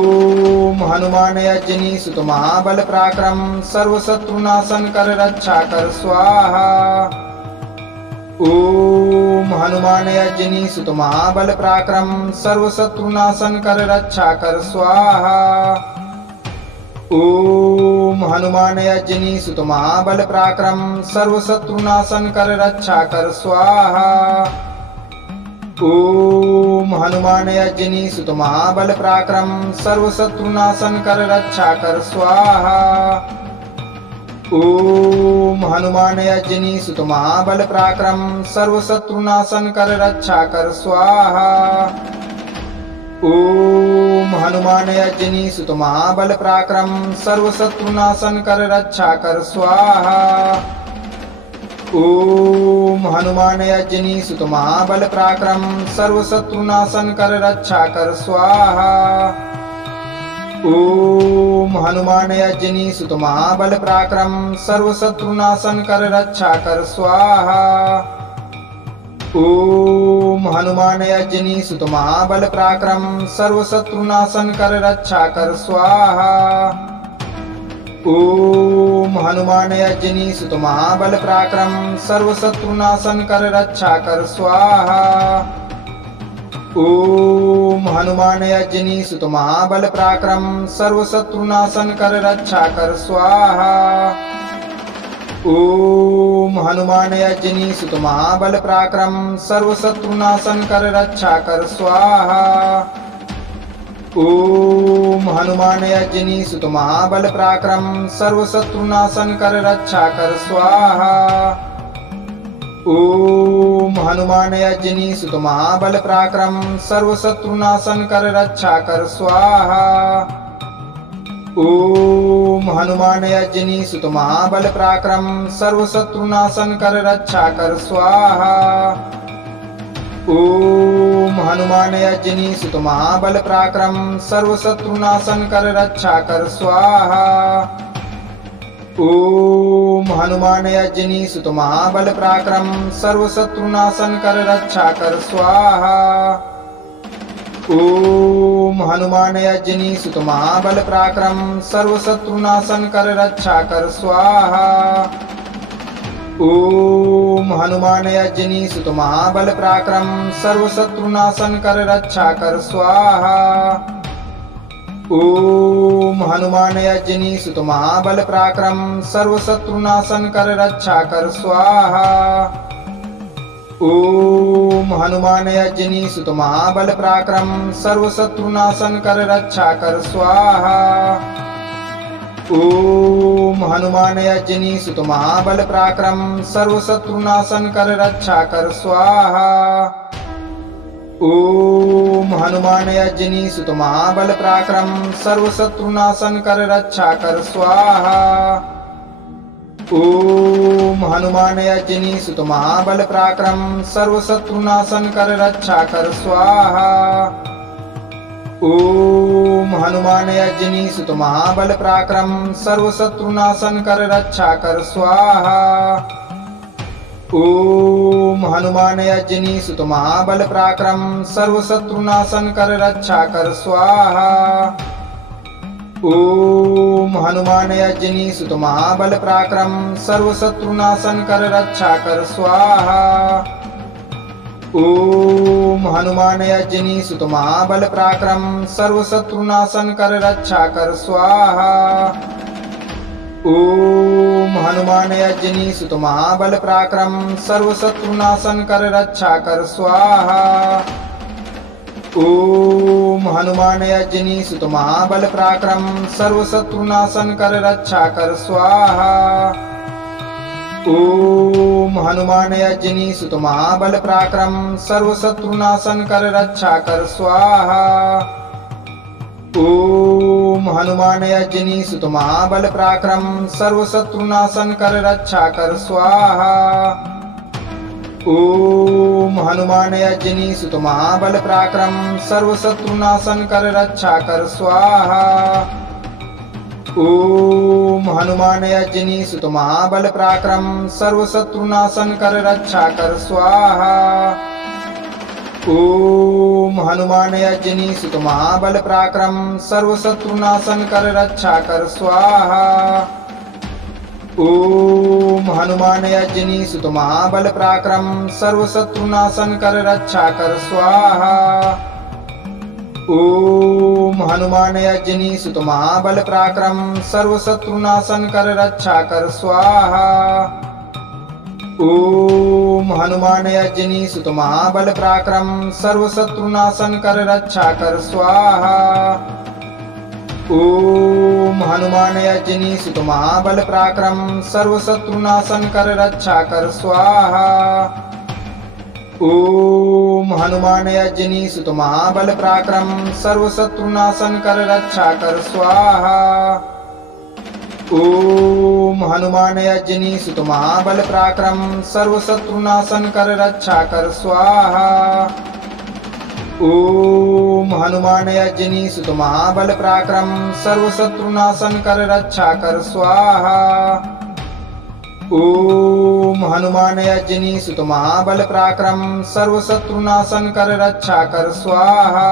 ओम हनुमान यज्ञनी सुत महाबल पराक्रम सर्वशत्रुनाशन कर रक्षा कर स्वाहा। ओम हनुमान यज्ञनी सुत महाबल पराक्रम सर्वशत्रुनाशन कर रक्षा कर स्वाहा। ओम हनुमान यज्ञनी सुत महाबल पराक्रम सर्वशत्रुनाशन कर रक्षा कर स्वाहा। ओम हनुमान यज्ञनी सुत महाबल पराक्रम सर्वशत्रुनाशन कर रक्षा कर स्वाहा। ओम हनुमान यज्ञनी सुत महाबल पराक्रम सर्वशत्रुनाशन कर रक्षा कर स्वाहा। ओम हनुमान यज्ञनी सुत महाबल पराक्रम सर्वशत्रुनाशन कर रक्षा कर स्वाहा। ओम हनुमान यज्ञनी सुत महाबल पराक्रम सर्वशत्रुनाशन कर रक्षा कर स्वाहा। ओम हनुमान यज्ञनी सुत महाबल पराक्रम सर्वशत्रुनाशन कर रक्षा कर स्वाहा। ओम हनुमान यज्ञनी सुत महाबल पराक्रम सर्वशत्रुनाशन कर रक्षा कर स्वाहा। ओम हनुमान यज्ञनी सुत महाबल पराक्रम सर्व शत्रुनाशन कर रक्षा कर स्वाहा। ओम हनुमान यज्ञनी सुत महाबल पराक्रम सर्व शत्रुनाशन कर रक्षा कर स्वाहा। ओम हनुमान यज्ञनी सुत महाबल पराक्रम सर्व शत्रुनाशन कर रक्षा कर स्वाहा। ओम हनुमान यज्ञनी सुत महाबल पराक्रम सर्व शत्रुनाशन कर रक्षा कर स्वाहा। ओम हनुमान यज्ञनी सुत महाबल पराक्रम सर्व शत्रुनाशन कर रक्षा कर स्वाहा। ओम हनुमान यज्ञनी सुत महाबल पराक्रम सर्व शत्रुनाशन कर रक्षा कर स्वाहा। ओम हनुमान यज्ञनी सुत महाबल पराक्रम सर्व शत्रुनाशन कर रक्षा कर स्वाहा। ओम हनुमान यज्ञनी सुत महाबल पराक्रम सर्व शत्रुनाशन कर रक्षा कर स्वाहा। ओम हनुमान यज्ञनी सुत महाबल पराक्रम सर्व शत्रुनाशन कर रक्षा कर स्वाहा। ओम हनुमान यज्ञनी सुत महाबल पराक्रम सर्व शत्रुनाशन कर रक्षा कर स्वाहा। ओम हनुमान यज्ञनी सुत महाबल पराक्रम सर्व शत्रुनाशन कर रक्षा कर स्वाहा। ओम हनुमान यज्ञनी सुत महाबल पराक्रम सर्व शत्रुनाशन कर रक्षा कर स्वाहा। ओम हनुमान यज्ञनी सुत महाबल पराक्रम सर्व शत्रुनाशन कर रक्षा कर स्वाहा। ओम हनुमान यज्ञनी सुत महाबल पराक्रम सर्व शत्रुनाशन कर रक्षा कर स्वाहा। ओम हनुमान यज्ञनी सुत महाबल पराक्रम सर्व शत्रुनाशन कर रक्षा कर स्वाहा। ओम हनुमान यज्ञनी सुत महाबल पराक्रम सर्व शत्रुनाशन कर रक्षा कर स्वाहा। ओम हनुमान यज्ञनी सुत महाबल पराक्रम सर्व शत्रुनाशन कर रक्षा कर स्वाहा। ओम हनुमान यज्ञनी सुत महाबल पराक्रम सर्व शत्रुनाशन कर रक्षा कर स्वाहा। ओम हनुमान यज्ञनी सुत महाबल पराक्रम सर्व शत्रुनाशन कर रक्षा कर स्वाहा। ओम हनुमान यज्ञनी सुत महाबल पराक्रम सर्व शत्रुनाशन कर रक्षा कर स्वाहा। ओम हनुमान यज्ञनी सुत महाबल पराक्रम सर्व शत्रुनाशन कर रक्षा कर स्वाहा। ओम हनुमान यज्ञनी सुत महाबल पराक्रम सर्व शत्रुनाशन कर रक्षा कर स्वाहा। ओम हनुमान यज्ञनी सुत महाबल पराक्रम सर्व शत्रुनाशन कर रक्षा कर स्वाहा। ओम हनुमान यज्ञनी सुत महाबल पराक्रम सर्व शत्रुनाशन कर रक्षा कर स्वाहा। ओम हनुमान यज्ञनी सुत महाबल पराक्रम सर्व शत्रुनाशन कर रक्षा कर स्वाहा। ओम हनुमान यज्ञनी सुत महाबल पराक्रम सर्व शत्रुनाशन कर रक्षा कर स्वाहा। ओम हनुमान यज्ञनी सुत महाबल पराक्रम सर्व शत्रुनाशन कर रक्षा कर स्वाहा। ओम हनुमान यज्ञनी सुत महाबल पराक्रम सर्व शत्रुनाशन कर रक्षा कर स्वाहा। ओम हनुमान यज्ञनी सुत महाबल पराक्रम सर्व शत्रुनाशन कर रक्षा कर स्वाहा। ओम हनुमान यज्ञनी सुत महाबल पराक्रम सर्व शत्रुनाशन कर रक्षा कर स्वाहा। ओम हनुमान यज्ञनी सुत महाबल पराक्रम सर्व शत्रुनाशन कर रक्षा कर स्वाहा। ओम हनुमान यज्ञनी सुत महाबल पराक्रम सर्व शत्रुनाशन कर रक्षा कर स्वाहा। ओम हनुमान यज्ञनी सुत महाबल पराक्रम सर्व शत्रुनाशन कर रक्षा कर स्वाहा। ओम हनुमान यज्ञनी सुत महाबल पराक्रम सर्व शत्रुनाशन कर रक्षा कर स्वाहा।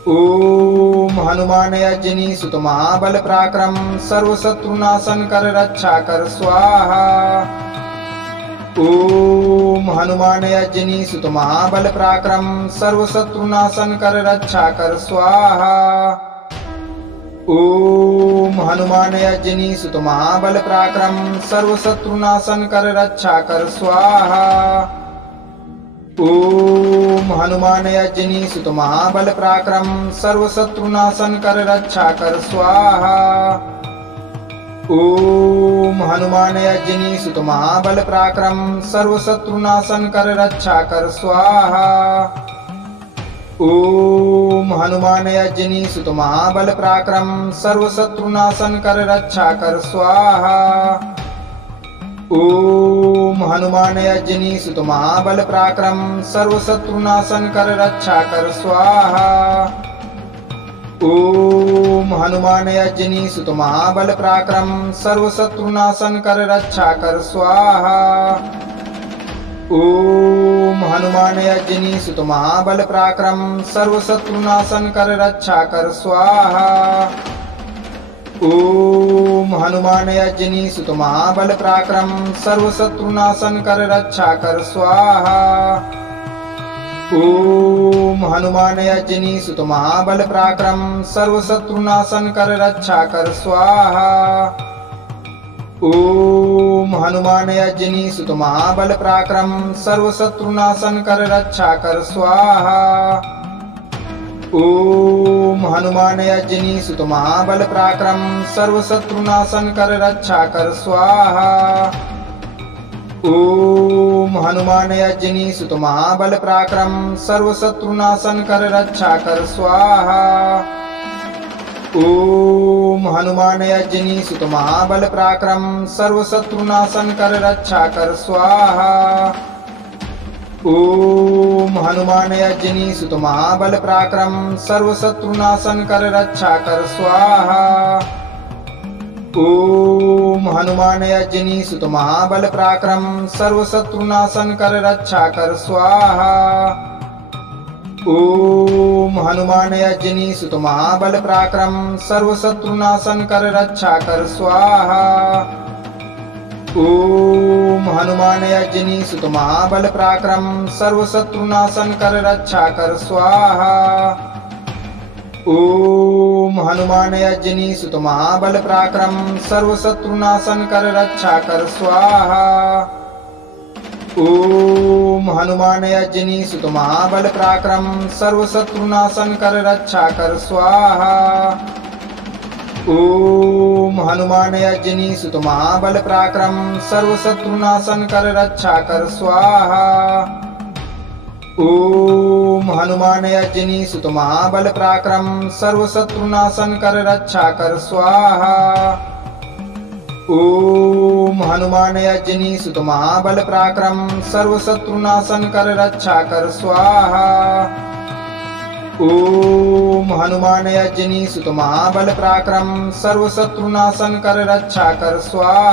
ओम हनुमान यज्ञनी सुत महाबल पराक्रम सर्वशत्रुनाशन कर रक्षा कर स्वाहा। ओम हनुमान यज्ञनी सुत महाबल पराक्रम सर्वशत्रुनाशन कर रक्षा कर स्वाहा। ओम हनुमान यज्ञनी सुत महाबल पराक्रम सर्वशत्रुनाशन कर रक्षा कर स्वाहा। ओम हनुमान यज्ञनी सुत महाबल पराक्रम सर्वशत्रुनाशन कर रक्षा कर स्वाहा। ओम हनुमान यज्ञनी सुत महाबल पराक्रम सर्वशत्रुनाशन कर रक्षा कर स्वाहा। ओम हनुमान यज्ञनी सुत महाबल पराक्रम सर्वशत्रुनाशन कर रक्षा कर स्वाहा। ओम हनुमान यज्ञनी सुत महाबल पराक्रम सर्वशत्रुनाशन कर रक्षा कर स्वाहा। ओम हनुमान यज्ञनी सुत महाबल पराक्रम सर्वशत्रुनाशन कर रक्षा कर स्वाहा। ओम हनुमान यज्ञनी सुत महाबल पराक्रम सर्वशत्रुनाशन कर रक्षा कर स्वाहा। ओम हनुमान यज्ञनी सुत महाबल पराक्रम सर्वशत्रुनाशन कर रक्षा कर स्वाहा। ओम हनुमान यज्ञनी सुत महाबल पराक्रम सर्वशत्रुनाशन कर रक्षा कर स्वाहा। ओम हनुमान यज्ञनी सुत महाबल पराक्रम सर्वशत्रुनाशन कर रक्षा कर स्वाहा। ओम हनुमान यज्ञनी सुत महाबल पराक्रम सर्वशत्रुनाशन कर रक्षा कर स्वाहा। ओम हनुमान यज्ञनी सुत महाबल पराक्रम सर्वशत्रुनाशन कर रक्षा कर स्वाहा। ओम हनुमान यज्ञनी सुत महाबल पराक्रम सर्वशत्रुनाशन कर रक्षा कर स्वाहा। ओम हनुमान यज्ञनी सुत महाबल पराक्रम सर्वशत्रुनाशन कर रक्षा कर स्वाहा। ओम हनुमान यज्ञनी सुत महाबल पराक्रम सर्वशत्रुनाशन कर रक्षा कर स्वाहा। ओम हनुमान यज्ञनी सुत महाबल पराक्रम सर्वशत्रुनाशन कर रक्षा कर स्वाहा। ओम हनुमान यज्ञनी सुत महाबल पराक्रम सर्वशत्रुनाशन कर रक्षा कर स्वाहा। ओम हनुमान यज्ञनी सुत महाबल पराक्रम सर्वशत्रुनाशन कर रक्षा कर स्वाहा। ओम हनुमान यज्ञनी सुत महाबल पराक्रम सर्वशत्रुनाशन कर रक्षा कर स्वाहा। ओम हनुमान यज्ञनी सुत महाबल पराक्रम सर्वशत्रुनाशन कर रक्षा कर स्वाहा। ओम हनुमान यज्ञनी सुत महाबल पराक्रम सर्वशत्रुनाशन कर रक्षा कर स्वाहा। ओम हनुमान यज्ञनी सुत महाबल पराक्रम सर्वशत्रुनाशन कर रक्षा कर स्वाहा। ओम हनुमान यज्ञनी सुत महाबल पराक्रम सर्वशत्रुनाशन कर रक्षा कर स्वाहा।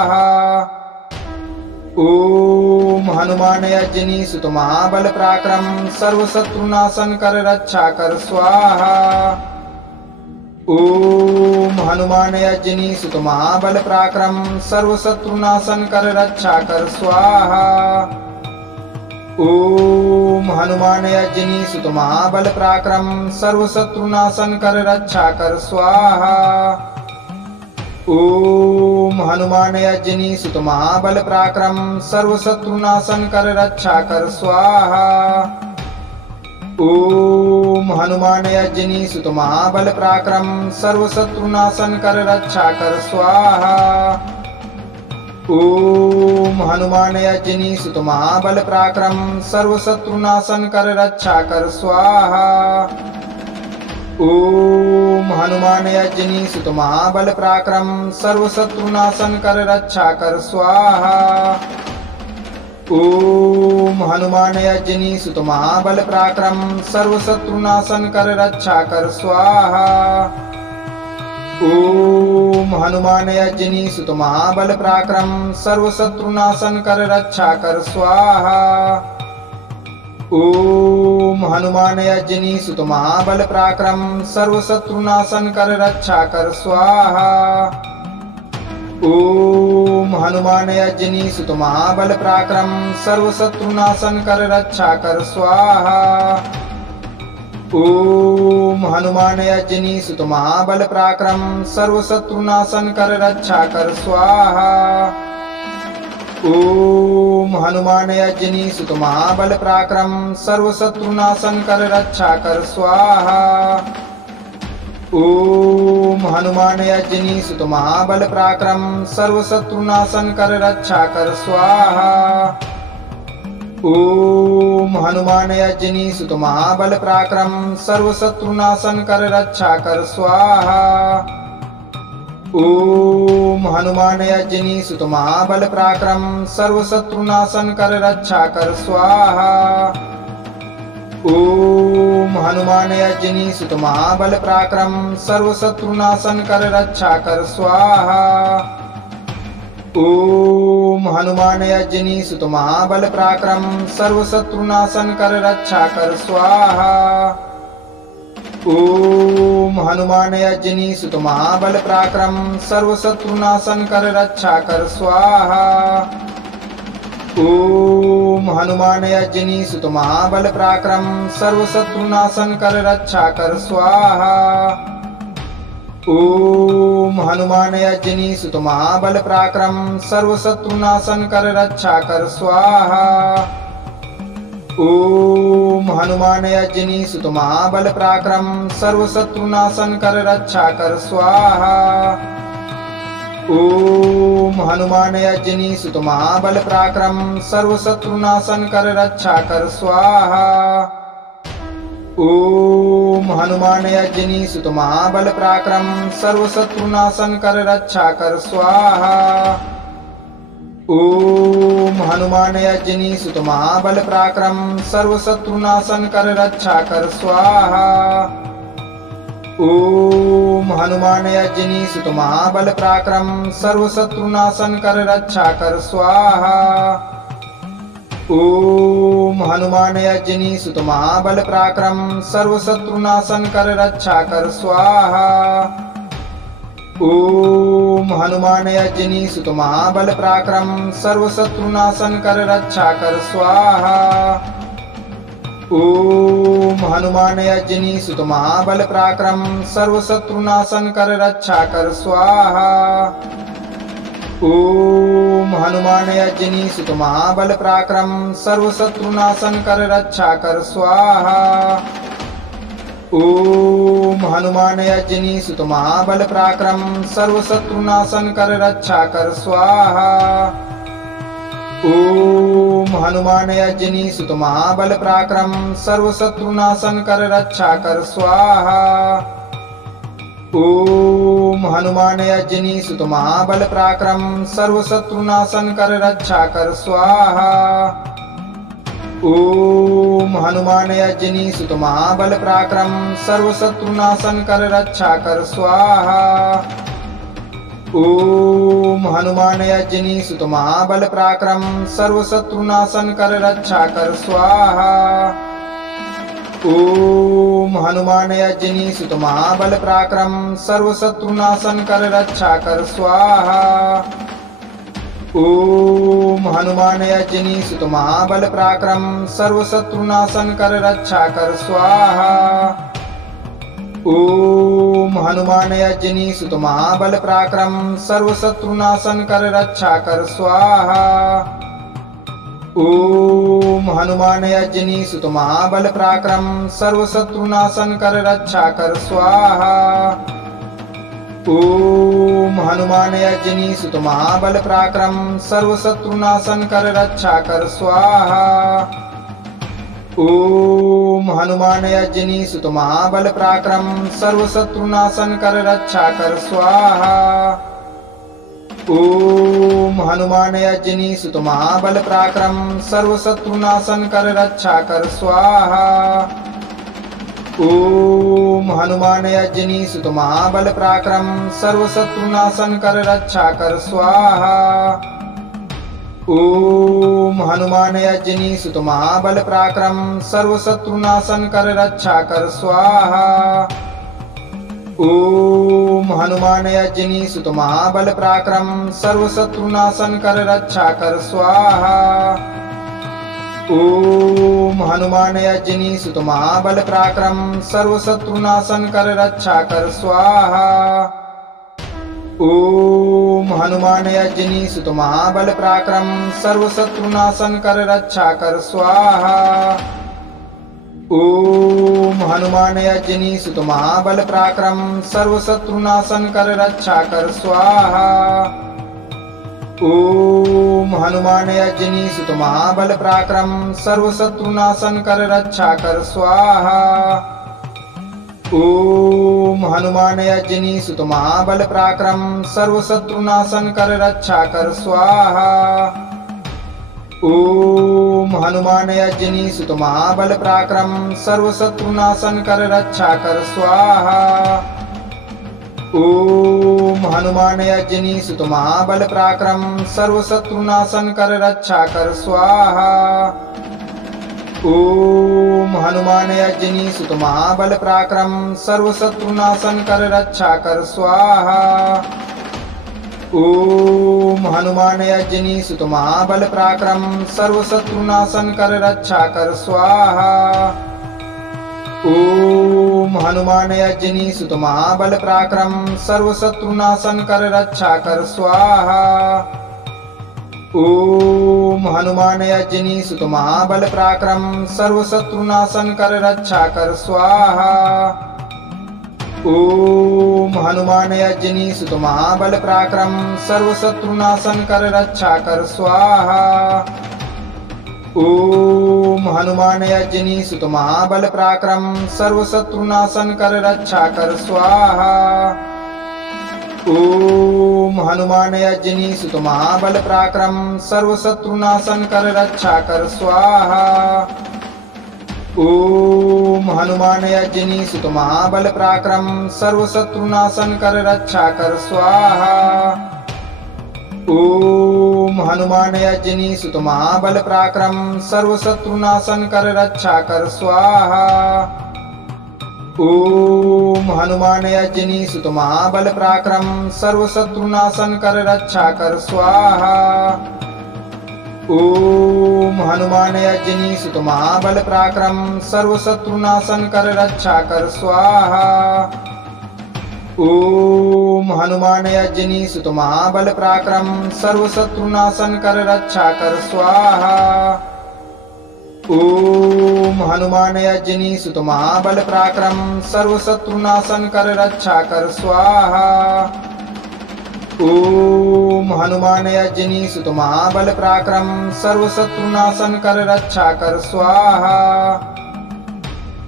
ओम हनुमान यज्ञनी सुत महाबल पराक्रम सर्वशत्रुनाशन कर रक्षा कर स्वाहा। ओम हनुमान यज्ञनी सुत महाबल पराक्रम सर्वशत्रुनाशन कर रक्षा कर स्वाहा। ओम हनुमान यज्ञनी सुत महाबल पराक्रम सर्वशत्रुनाशन कर रक्षा कर स्वाहा। ओम हनुमान यज्ञनी सुत महाबल पराक्रम सर्वशत्रुनाशन कर रक्षा कर स्वाहा। ओम हनुमान यज्ञनी सुत महाबल पराक्रम सर्वशत्रुनाशन कर रक्षा कर स्वाहा। ओम हनुमान यज्ञनी सुत महाबल पराक्रम सर्वशत्रुनाशन कर रक्षा कर स्वाहा। ओम हनुमान यज्ञनी सुत महाबल पराक्रम सर्वशत्रुनाशन कर रक्षा कर स्वाहा। ओम हनुमान यज्ञनी सुत महाबल पराक्रम सर्वशत्रुनाशन कर रक्षा कर स्वाहा। ओम हनुमान यज्ञनी सुत महाबल पराक्रम सर्वशत्रुनाशन कर रक्षा कर स्वाहा। ओम हनुमान यज्ञनी सुत महाबल पराक्रम सर्व शत्रुनाशन कर रक्षा कर स्वाहा। ओम हनुमान यज्ञनी सुत महाबल पराक्रम सर्व शत्रुनाशन कर रक्षा कर स्वाहा। ओम हनुमान यज्ञनी सुत महाबल पराक्रम सर्व शत्रुनाशन कर रक्षा कर स्वाहा। ओम हनुमान यज्ञनी सुत महाबल पराक्रम सर्व शत्रुनाशन कर रक्षा कर स्वाहा। ओम हनुमान यज्ञनी सुत महाबल पराक्रम सर्व शत्रुनाशन कर रक्षा कर स्वाहा। ओम हनुमान यज्ञनी सुत महाबल पराक्रम सर्व शत्रुनाशन कर रक्षा कर स्वाहा। ओम हनुमान यज्ञनी सुत महाबल पराक्रम सर्व शत्रुनाशन कर रक्षा कर स्वाहा। ओम हनुमान यज्ञनी सुत महाबल पराक्रम सर्व शत्रुनाशन कर रक्षा कर स्वाहा। ओम हनुमान यज्ञनी सुत महाबल पराक्रम सर्व शत्रुनाशन कर रक्षा कर स्वाहा। ओम हनुमान यज्ञनी सुत महाबल पराक्रम सर्व शत्रुनाशन कर रक्षा कर स्वाहा। ओम हनुमान यज्ञनी सुत महाबल पराक्रम सर्व शत्रुनाशन कर रक्षा कर स्वाहा। ओम हनुमान यज्ञनी सुत महाबल पराक्रम सर्व शत्रुनाशन कर रक्षा कर स्वाहा। ओम हनुमान यज्ञनी सुत महाबल पराक्रम सर्व शत्रुनाशन कर रक्षा कर स्वाहा। ओम हनुमान यज्ञनी सुत महाबल पराक्रम सर्व शत्रुनाशन कर रक्षा कर स्वाहा। ओम हनुमान यज्ञनी सुत महाबल पराक्रम सर्व शत्रुनाशन कर रक्षा कर स्वाहा। ओम हनुमान यज्ञनी सुत महाबल पराक्रम सर्व शत्रुनाशन कर रक्षा कर स्वाहा। ओम हनुमान यज्ञनी सुत महाबल पराक्रम सर्व शत्रुनाशन कर रक्षा कर स्वाहा। ओम हनुमान यज्ञनी सुत महाबल पराक्रम सर्व शत्रुनाशन कर रक्षा कर स्वाहा। ओम हनुमान यज्ञनी सुत महाबल पराक्रम सर्व शत्रुनाशन कर रक्षा कर स्वाहा। ओम हनुमान यज्ञनी सुत महाबल पराक्रम सर्व शत्रुनाशन कर रक्षा कर स्वाहा। ओम हनुमान यज्ञनी सुत महाबल पराक्रम सर्व शत्रुनाशन कर रक्षा कर स्वाहा। ओम हनुमान यज्ञनी सुत महाबल पराक्रम सर्व शत्रुनाशन कर रक्षा कर स्वाहा। ओम हनुमान यज्ञनी सुत महाबल पराक्रम सर्व शत्रुनाशन कर रक्षा कर स्वाहा। ओम हनुमान यज्ञनी सुत महाबल पराक्रम सर्व शत्रुनाशन कर रक्षा कर स्वाहा। ओम हनुमान यज्ञनी सुत महाबल पराक्रम सर्व शत्रुनाशन कर रक्षा कर स्वाहा। ओम हनुमान यज्ञनी सुत महाबल पराक्रम सर्व शत्रुनाशन कर रक्षा कर स्वाहा। ओम हनुमान यज्ञनी सुत महाबल पराक्रम सर्व शत्रुनाशन कर रक्षा कर स्वाहा। ओम हनुमान यज्ञनी सुत महाबल पराक्रम सर्व शत्रुनाशन कर रक्षा कर स्वाहा। ओम हनुमान यज्ञनी सुत महाबल पराक्रम सर्व शत्रुनाशन कर रक्षा कर स्वाहा। ओम हनुमान यज्ञनी सुत महाबल पराक्रम सर्व शत्रुनाशन कर रक्षा कर स्वाहा। ओम हनुमान यज्ञनी सुत महाबल पराक्रम सर्व शत्रुनाशन कर रक्षा कर स्वाहा। ओम हनुमान यज्ञनी सुत महाबल पराक्रम सर्व शत्रुनाशन कर रक्षा कर स्वाहा। ओम हनुमान यज्ञनी सुत महाबल पराक्रम सर्व शत्रुनाशन कर रक्षा कर स्वाहा। ओम हनुमान यज्ञनी सुत महाबल पराक्रम सर्व शत्रुनाशन कर रक्षा कर स्वाहा। ओम हनुमान यज्ञनी सुत महाबल पराक्रम सर्वशत्रुनाशन कर रक्षा कर स्वाहा। ओम हनुमान यज्ञनी सुत महाबल पराक्रम सर्वशत्रुनाशन कर रक्षा कर स्वाहा। ओम हनुमान यज्ञनी सुत महाबल पराक्रम सर्वशत्रुनाशन कर रक्षा कर स्वाहा। ओम हनुमान यज्ञनी सुत महाबल पराक्रम सर्वशत्रुनाशन कर रक्षा कर स्वाहा। ओम हनुमान यज्ञनी सुत महाबल पराक्रम सर्वशत्रुनाशन कर रक्षा कर स्वाहा। ओम हनुमान यज्ञनी सुत महाबल पराक्रम सर्वशत्रुनाशन कर रक्षा कर स्वाहा। ओम हनुमान यज्ञनी सुत महाबल पराक्रम सर्वशत्रुनाशन कर रक्षा कर स्वाहा। ओम हनुमान यज्ञनी सुत महाबल पराक्रम सर्वशत्रुनाशन कर रक्षा कर स्वाहा। ओम हनुमान यज्ञनी सुत महाबल पराक्रम सर्वशत्रुनाशन कर रक्षा कर स्वाहा। ओम हनुमान यज्ञनी सुत महाबल पराक्रम सर्वशत्रुनाशन कर रक्षा कर स्वाहा। ओम हनुमान यज्ञनी सुत महाबल पराक्रम सर्वशत्रुनाशन कर रक्षा कर स्वाहा। ओम हनुमान यज्ञनी सुत महाबल पराक्रम सर्वशत्रुनाशन कर रक्षा कर स्वाहा। ओम हनुमान यज्ञनी सुत महाबल पराक्रम सर्वशत्रुनाशन कर रक्षा कर स्वाहा। ओम हनुमान यज्ञनी सुत महाबल पराक्रम सर्वशत्रुनाशन कर रक्षा कर स्वाहा। ओम हनुमान यज्ञनी सुत महाबल पराक्रम सर्वशत्रुनाशन कर रक्षा कर स्वाहा। ओम हनुमान यज्ञनी सुत महाबल पराक्रम सर्वशत्रुनाशन कर रक्षा कर स्वाहा। ओम हनुमान यज्ञनी सुत महाबल पराक्रम सर्वशत्रुनाशन कर रक्षा कर स्वाहा। ओम हनुमान यज्ञनी सुत महाबल पराक्रम सर्वशत्रुनाशन कर रक्षा कर स्वाहा। ओम हनुमान यज्ञनी सुत महाबल पराक्रम सर्वशत्रुनाशन कर रक्षा कर स्वाहा। ओम हनुमान यज्ञनी सुत महाबल पराक्रम सर्वशत्रुनाशन कर रक्षा कर स्वाहा। ओम हनुमान यज्ञनी सुत महाबल पराक्रम सर्वशत्रुनाशन कर रक्षा कर स्वाहा। ओम हनुमान यज्ञनी सुत महाबल पराक्रम सर्वशत्रुनाशन कर रक्षा कर स्वाहा। ओम हनुमान यज्ञनी सुत महाबल पराक्रम सर्वशत्रुनाशन कर रक्षा कर स्वाहा।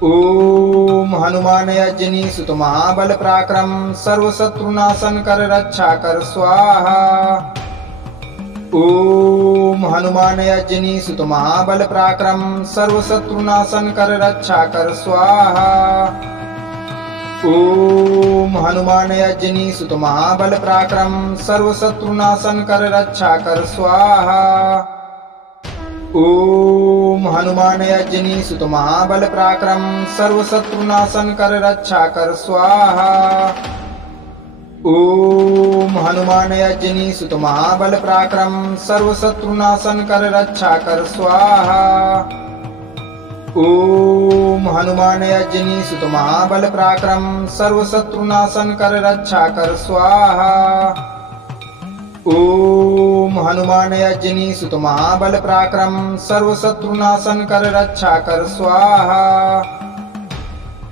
ओम हनुमान यज्ञनी सुत महाबल पराक्रम सर्वशत्रुनाशन कर रक्षा कर स्वाहा। ओम हनुमान यज्ञनी सुत महाबल पराक्रम सर्वशत्रुनाशन कर रक्षा कर स्वाहा। ओम हनुमान यज्ञनी सुत महाबल पराक्रम सर्वशत्रुनाशन कर रक्षा कर स्वाहा। ओम हनुमान यज्ञनी सुत महाबल पराक्रम सर्वशत्रुनाशन कर रक्षा कर स्वाहा। ओम हनुमान यज्ञनी सुत महाबल पराक्रम सर्वशत्रुनाशन कर रक्षा कर स्वाहा। ओम हनुमान यज्ञनी सुत महाबल पराक्रम सर्वशत्रुनाशन कर रक्षा कर स्वाहा। ओम हनुमान यज्ञनी सुत महाबल पराक्रम सर्वशत्रुनाशन कर रक्षा कर स्वाहा।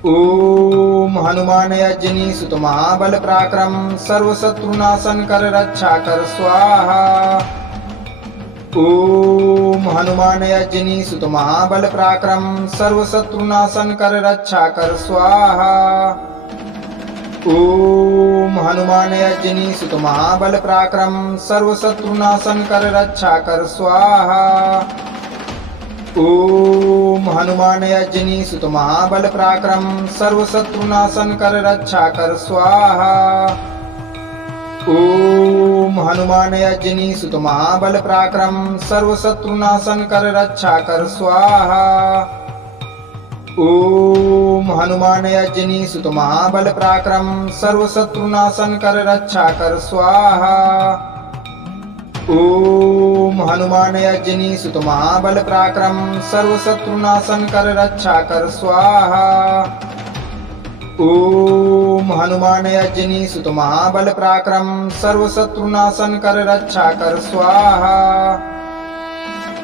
ओम हनुमान यज्ञनी सुत महाबल पराक्रम सर्वशत्रुनाशन कर रक्षा कर स्वाहा। ओम हनुमान यज्ञनी सुत महाबल पराक्रम सर्वशत्रुनाशन कर रक्षा कर स्वाहा। ओम हनुमान यज्ञनी सुत महाबल पराक्रम सर्वशत्रुनाशन कर रक्षा कर स्वाहा। ओम हनुमान यज्ञनी सुत महाबल पराक्रम सर्वशत्रुनाशन कर रक्षा कर स्वाहा। ओम हनुमान यज्ञनी सुत महाबल पराक्रम सर्व शत्रुनाशन कर रक्षा कर स्वाहा। ओम हनुमान यज्ञनी सुत महाबल पराक्रम सर्व शत्रुनाशन कर रक्षा कर स्वाहा। ओम हनुमान यज्ञनी सुत महाबल पराक्रम सर्व शत्रुनाशन कर रक्षा कर स्वाहा। ओम हनुमान यज्ञनी सुत महाबल पराक्रम सर्व शत्रुनाशन कर रक्षा कर स्वाहा।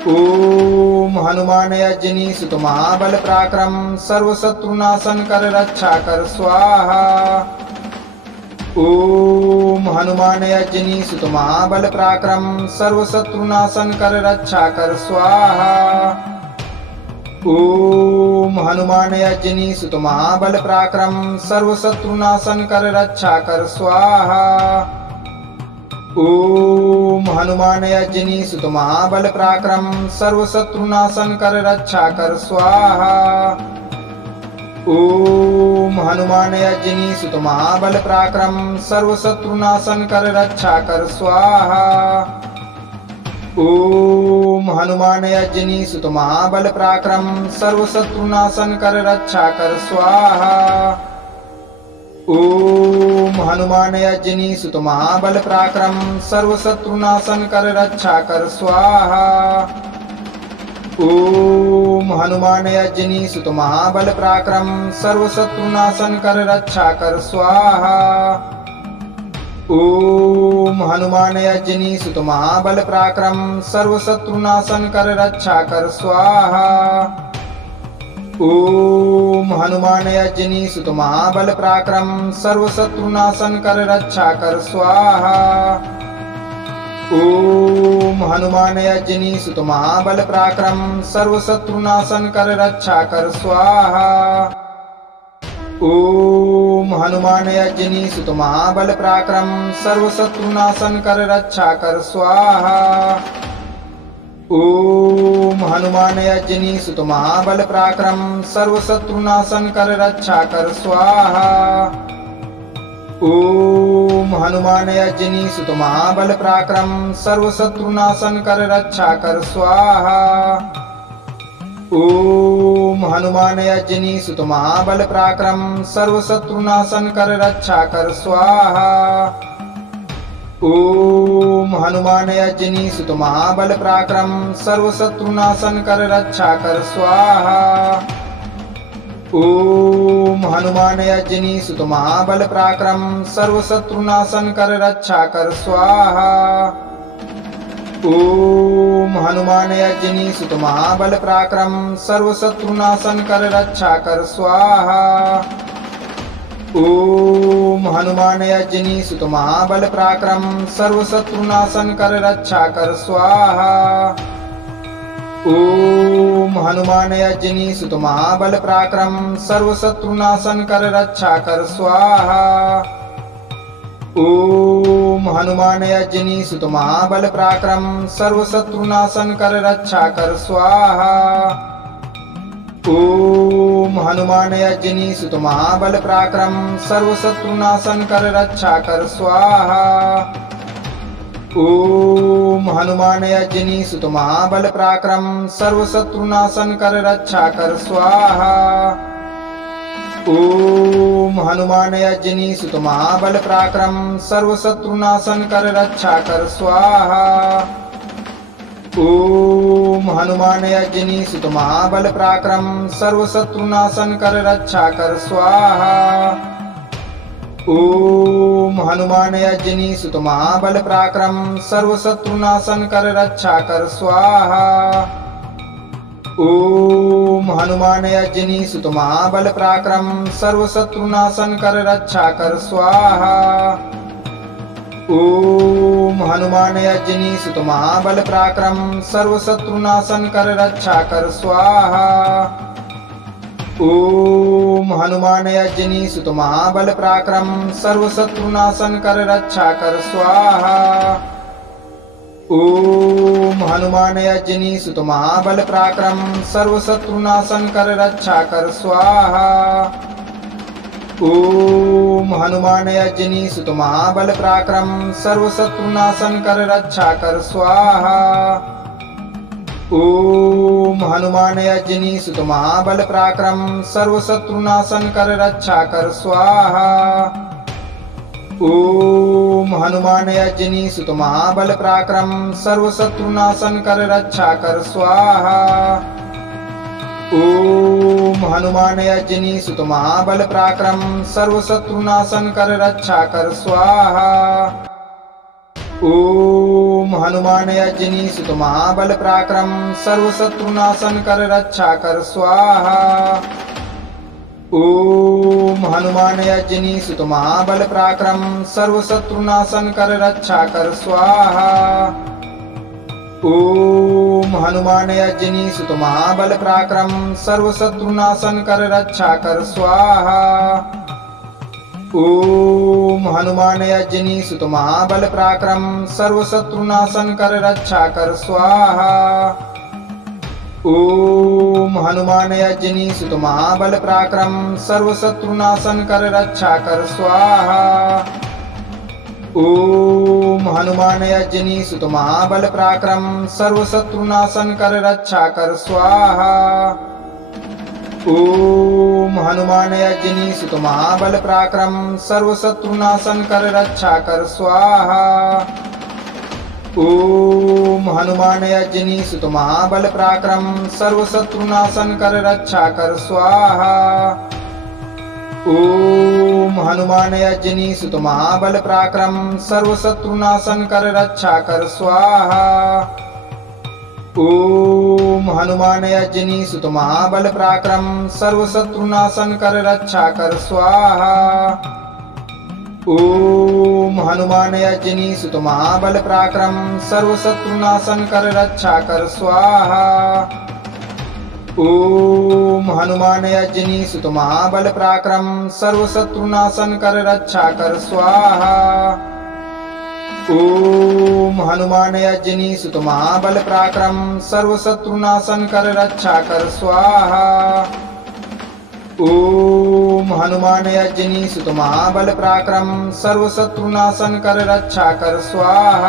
ओम हनुमान यज्ञनी सुत महाबल पराक्रम सर्व शत्रुनाशन कर रक्षा कर स्वाहा। ओम हनुमान यज्ञनी सुत महाबल पराक्रम सर्व शत्रुनाशन कर रक्षा कर स्वाहा। ओम हनुमान यज्ञनी सुत महाबल पराक्रम सर्व शत्रुनाशन कर रक्षा कर स्वाहा। ओम हनुमान यज्ञनी सुत महाबल पराक्रम सर्व शत्रुनाशन कर रक्षा कर स्वाहा। ओम हनुमान यज्ञनी सुत महाबल पराक्रम सर्व शत्रुनाशन कर रक्षा कर स्वाहा। ओम हनुमान यज्ञनी सुत महाबल पराक्रम सर्व शत्रुनाशन कर रक्षा कर स्वाहा। ओम हनुमान यज्ञनी सुत महाबल पराक्रम सर्व शत्रुनाशन कर रक्षा कर स्वाहा। ओम हनुमान यज्ञनी सुत महाबल पराक्रम सर्व शत्रुनाशन कर रक्षा कर स्वाहा। ओम हनुमान यज्ञनी सुत महाबल पराक्रम सर्व शत्रुनाशन कर रक्षा कर स्वाहा। ओम हनुमान यज्ञनी सुत महाबल पराक्रम सर्व शत्रुनाशन कर रक्षा कर स्वाहा। ओम हनुमान यज्ञनी सुत महाबल पराक्रम सर्व शत्रुनाशन कर रक्षा कर स्वाहा। ओम हनुमान यज्ञनी सुत महाबल पराक्रम सर्व शत्रुनाशन कर रक्षा कर स्वाहा। ओम हनुमान यज्ञनी सुत महाबल पराक्रम सर्व शत्रुनाशन कर रक्षा कर स्वाहा। ओम हनुमान यज्ञनी सुत महाबल पराक्रम सर्व शत्रुनाशन कर रक्षा कर स्वाहा। ओम हनुमान यज्ञनी सुत महाबल पराक्रम सर्व शत्रुनाशन कर रक्षा कर स्वाहा। ओम हनुमान यज्ञनी सुत महाबल पराक्रम सर्व शत्रुनाशन कर रक्षा कर स्वाहा। ओम हनुमान यज्ञनी सुत महाबल पराक्रम सर्व शत्रुनाशन कर रक्षा कर स्वाहा। ओम हनुमान यज्ञनी सुत महाबल पराक्रम सर्व शत्रुनाशन कर रक्षा कर स्वाहा। ओम हनुमान यज्ञनी सुत महाबल पराक्रम सर्व शत्रुनाशन कर रक्षा कर स्वाहा। ओम हनुमान यज्ञनी सुत महाबल पराक्रम सर्व शत्रुनाशन कर रक्षा कर स्वाहा। ओम हनुमान यज्ञनी सुत महाबल पराक्रम सर्व शत्रुनाशन कर रक्षा कर स्वाहा। ओम हनुमान यज्ञनी सुत महाबल पराक्रम सर्व शत्रुनाशन कर रक्षा कर स्वाहा। ओम हनुमान यज्ञनी सुत महाबल पराक्रम सर्व शत्रुनाशन कर रक्षा कर स्वाहा। ओम हनुमान यज्ञनी सुत महाबल पराक्रम सर्व शत्रुनाशन कर रक्षा कर स्वाहा। ओम हनुमान यज्ञनी सुत महाबल पराक्रम सर्व शत्रुनाशन कर रक्षा कर स्वाहा। ओम हनुमान यज्ञनी सुत महाबल पराक्रम सर्व शत्रुनाशन कर रक्षा कर स्वाहा। ओम हनुमान यज्ञनी सुत महाबल पराक्रम सर्व शत्रुनाशन कर रक्षा कर स्वाहा। ओम हनुमान यज्ञनी सुत महाबल पराक्रम सर्व शत्रुनाशन कर रक्षा कर स्वाहा। ओम हनुमान यज्ञनी सुत महाबल पराक्रम सर्व शत्रुनाशन कर रक्षा कर स्वाहा। ओम हनुमान यज्ञनी सुत महाबल पराक्रम सर्व शत्रुनाशन कर रक्षा कर स्वाहा। ओम हनुमान यज्ञनी सुत महाबल पराक्रम सर्व शत्रुनाशन कर रक्षा कर स्वाहा। ओम हनुमान यज्ञनी सुत महाबल पराक्रम सर्व शत्रुनाशन कर रक्षा कर स्वाहा। ओम हनुमान यज्ञनी सुत महाबल पराक्रम सर्व शत्रुनाशन कर रक्षा कर स्वाहा। ओम हनुमान यज्ञनी सुत महाबल पराक्रम सर्व शत्रुनाशन कर रक्षा कर स्वाहा। ओम हनुमान यज्ञनी सुत महाबल पराक्रम सर्व शत्रुनाशन कर रक्षा कर स्वाहा। ओम हनुमान यज्ञनी सुत महाबल पराक्रम सर्व शत्रुनाशन कर रक्षा कर स्वाहा। ओम हनुमान यज्ञनी सुत महाबल पराक्रम सर्व शत्रुनाशन कर रक्षा कर स्वाहा। ओम हनुमान यज्ञनी सुत महाबल पराक्रम सर्व शत्रुनाशन कर रक्षा कर स्वाहा। ओम हनुमान यज्ञनी सुत महाबल पराक्रम सर्व शत्रुनाशन कर रक्षा कर स्वाहा। ओम हनुमान यज्ञनी सुत महाबल पराक्रम सर्व शत्रुनाशन कर रक्षा कर स्वाहा। ओम हनुमान यज्ञनी सुत महाबल पराक्रम सर्व शत्रुनाशन कर रक्षा कर स्वाहा। ओम हनुमान यज्ञनी सुत महाबल पराक्रम सर्व शत्रुनाशन कर रक्षा कर स्वाहा। ओम हनुमान यज्ञनी सुत महाबल पराक्रम सर्व शत्रुनाशन कर रक्षा कर स्वाहा। ओम हनुमान यज्ञनी सुत महाबल पराक्रम सर्व शत्रुनाशन कर रक्षा कर स्वाहा। ओम हनुमान यज्ञनी सुत महाबल पराक्रम सर्व शत्रुनाशन कर रक्षा कर स्वाहा। ओम हनुमान यज्ञनी सुत महाबल पराक्रम सर्व शत्रुनाशन कर रक्षा कर स्वाहा। ओम हनुमान यज्ञनी सुत महाबल पराक्रम सर्व शत्रुनाशन कर रक्षा कर स्वाहा। ओम हनुमान यज्ञनी सुत महाबल पराक्रम सर्व शत्रुनाशन कर रक्षा कर स्वाहा।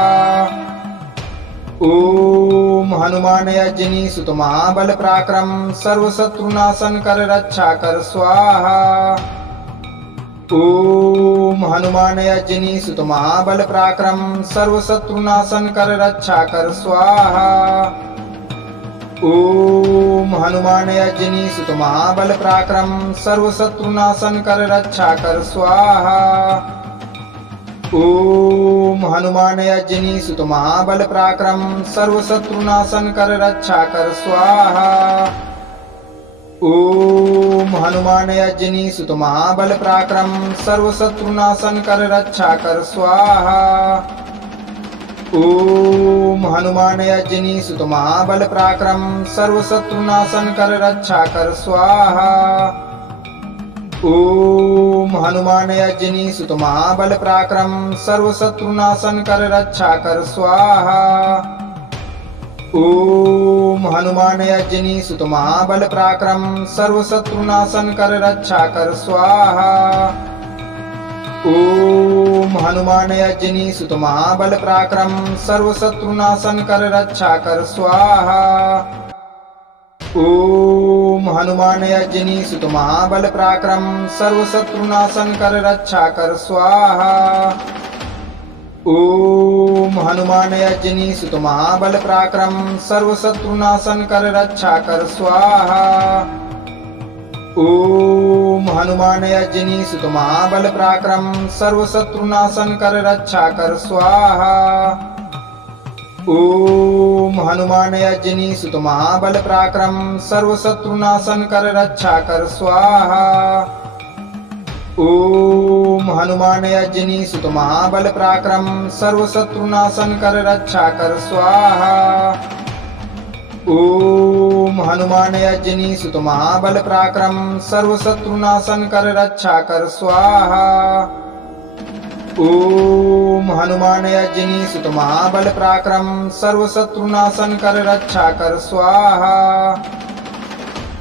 ओम हनुमान यज्ञनी सुत महाबल पराक्रम सर्व शत्रुनाशन कर रक्षा कर स्वाहा। ओम हनुमान यज्ञनी सुत महाबल पराक्रम सर्व शत्रुनाशन कर रक्षा कर स्वाहा। ओम हनुमान यज्ञनी सुत महाबल पराक्रम सर्व शत्रुनाशन कर रक्षा कर स्वाहा। ओम हनुमान यज्ञनी सुत महाबल पराक्रम सर्व शत्रुनाशन कर रक्षा कर स्वाहा। ओम हनुमान यज्ञनी सुत महाबल पराक्रम सर्व शत्रुनाशन कर रक्षा कर स्वाहा। ओम हनुमान यज्ञनी सुत महाबल पराक्रम सर्व शत्रुनाशन कर रक्षा कर स्वाहा। ओम हनुमान यज्ञनी सुत महाबल पराक्रम सर्व शत्रुनाशन कर रक्षा कर स्वाहा। ओम हनुमान यज्ञनी सुत महाबल पराक्रम सर्व शत्रुनाशन कर रक्षा कर स्वाहा। ओम हनुमान यज्ञनी सुत महाबल पराक्रम सर्व शत्रुनाशन कर रक्षा कर स्वाहा। ओम हनुमान यज्ञनी सुत महाबल पराक्रम सर्व शत्रुनाशन कर रक्षा कर स्वाहा। ओम हनुमान यज्ञनी सुत महाबल पराक्रम सर्व शत्रुनाशन कर रक्षा कर स्वाहा। ओम हनुमान यज्ञनी सुत महाबल पराक्रम सर्व शत्रुनाशन कर रक्षा कर स्वाहा। ओम हनुमान यज्ञनी सुत महाबल पराक्रम सर्व शत्रुनाशन कर रक्षा कर स्वाहा। ओम हनुमान यज्ञनी सुत महाबल पराक्रम सर्व शत्रुनाशन कर रक्षा कर स्वाहा। ओम हनुमान यज्ञनी सुत महाबल पराक्रम सर्व शत्रुनाशन कर रक्षा कर स्वाहा। ओम हनुमान यज्ञनी सुत महाबल पराक्रम सर्व शत्रुनाशन कर रक्षा कर स्वाहा।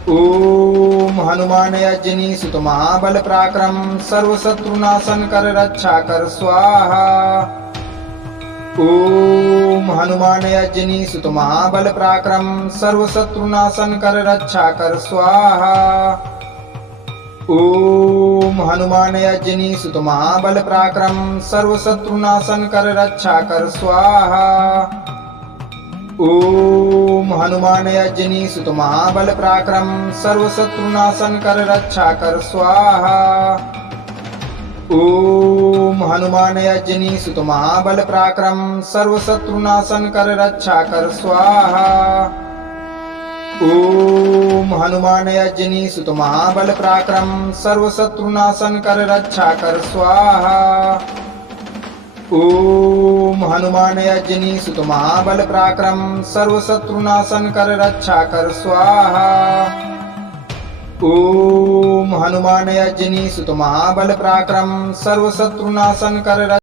ओम हनुमान यज्ञनी सुत महाबल पराक्रम सर्वशत्रुनाशन कर रक्षा कर स्वाहा। ओम हनुमान यज्ञनी सुत महाबल पराक्रम सर्वशत्रुनाशन कर रक्षा कर स्वाहा। ओम हनुमान यज्ञनी सुत महाबल पराक्रम सर्वशत्रुनाशन कर रक्षा कर स्वाहा। ओम हनुमान यज्ञनी सुत महाबल पराक्रम सर्वशत्रुनाशन कर रक्षा कर स्वाहा। ओम हनुमान यज्ञनी सुत महाबल पराक्रम सर्वशत्रुनाशन कर रक्षा कर स्वाहा। ओम हनुमान यज्ञनी सुत महाबल पराक्रम सर्वशत्रुनाशन कर रक्षा कर स्वाहा। ओम हनुमान यज्ञनी सुत महाबल पराक्रम सर्वशत्रुनाशन कर रक्षा कर स्वाहा। ओम हनुमान यज्ञनी सुत महाबल पराक्रम सर्वशत्रुनाशन कर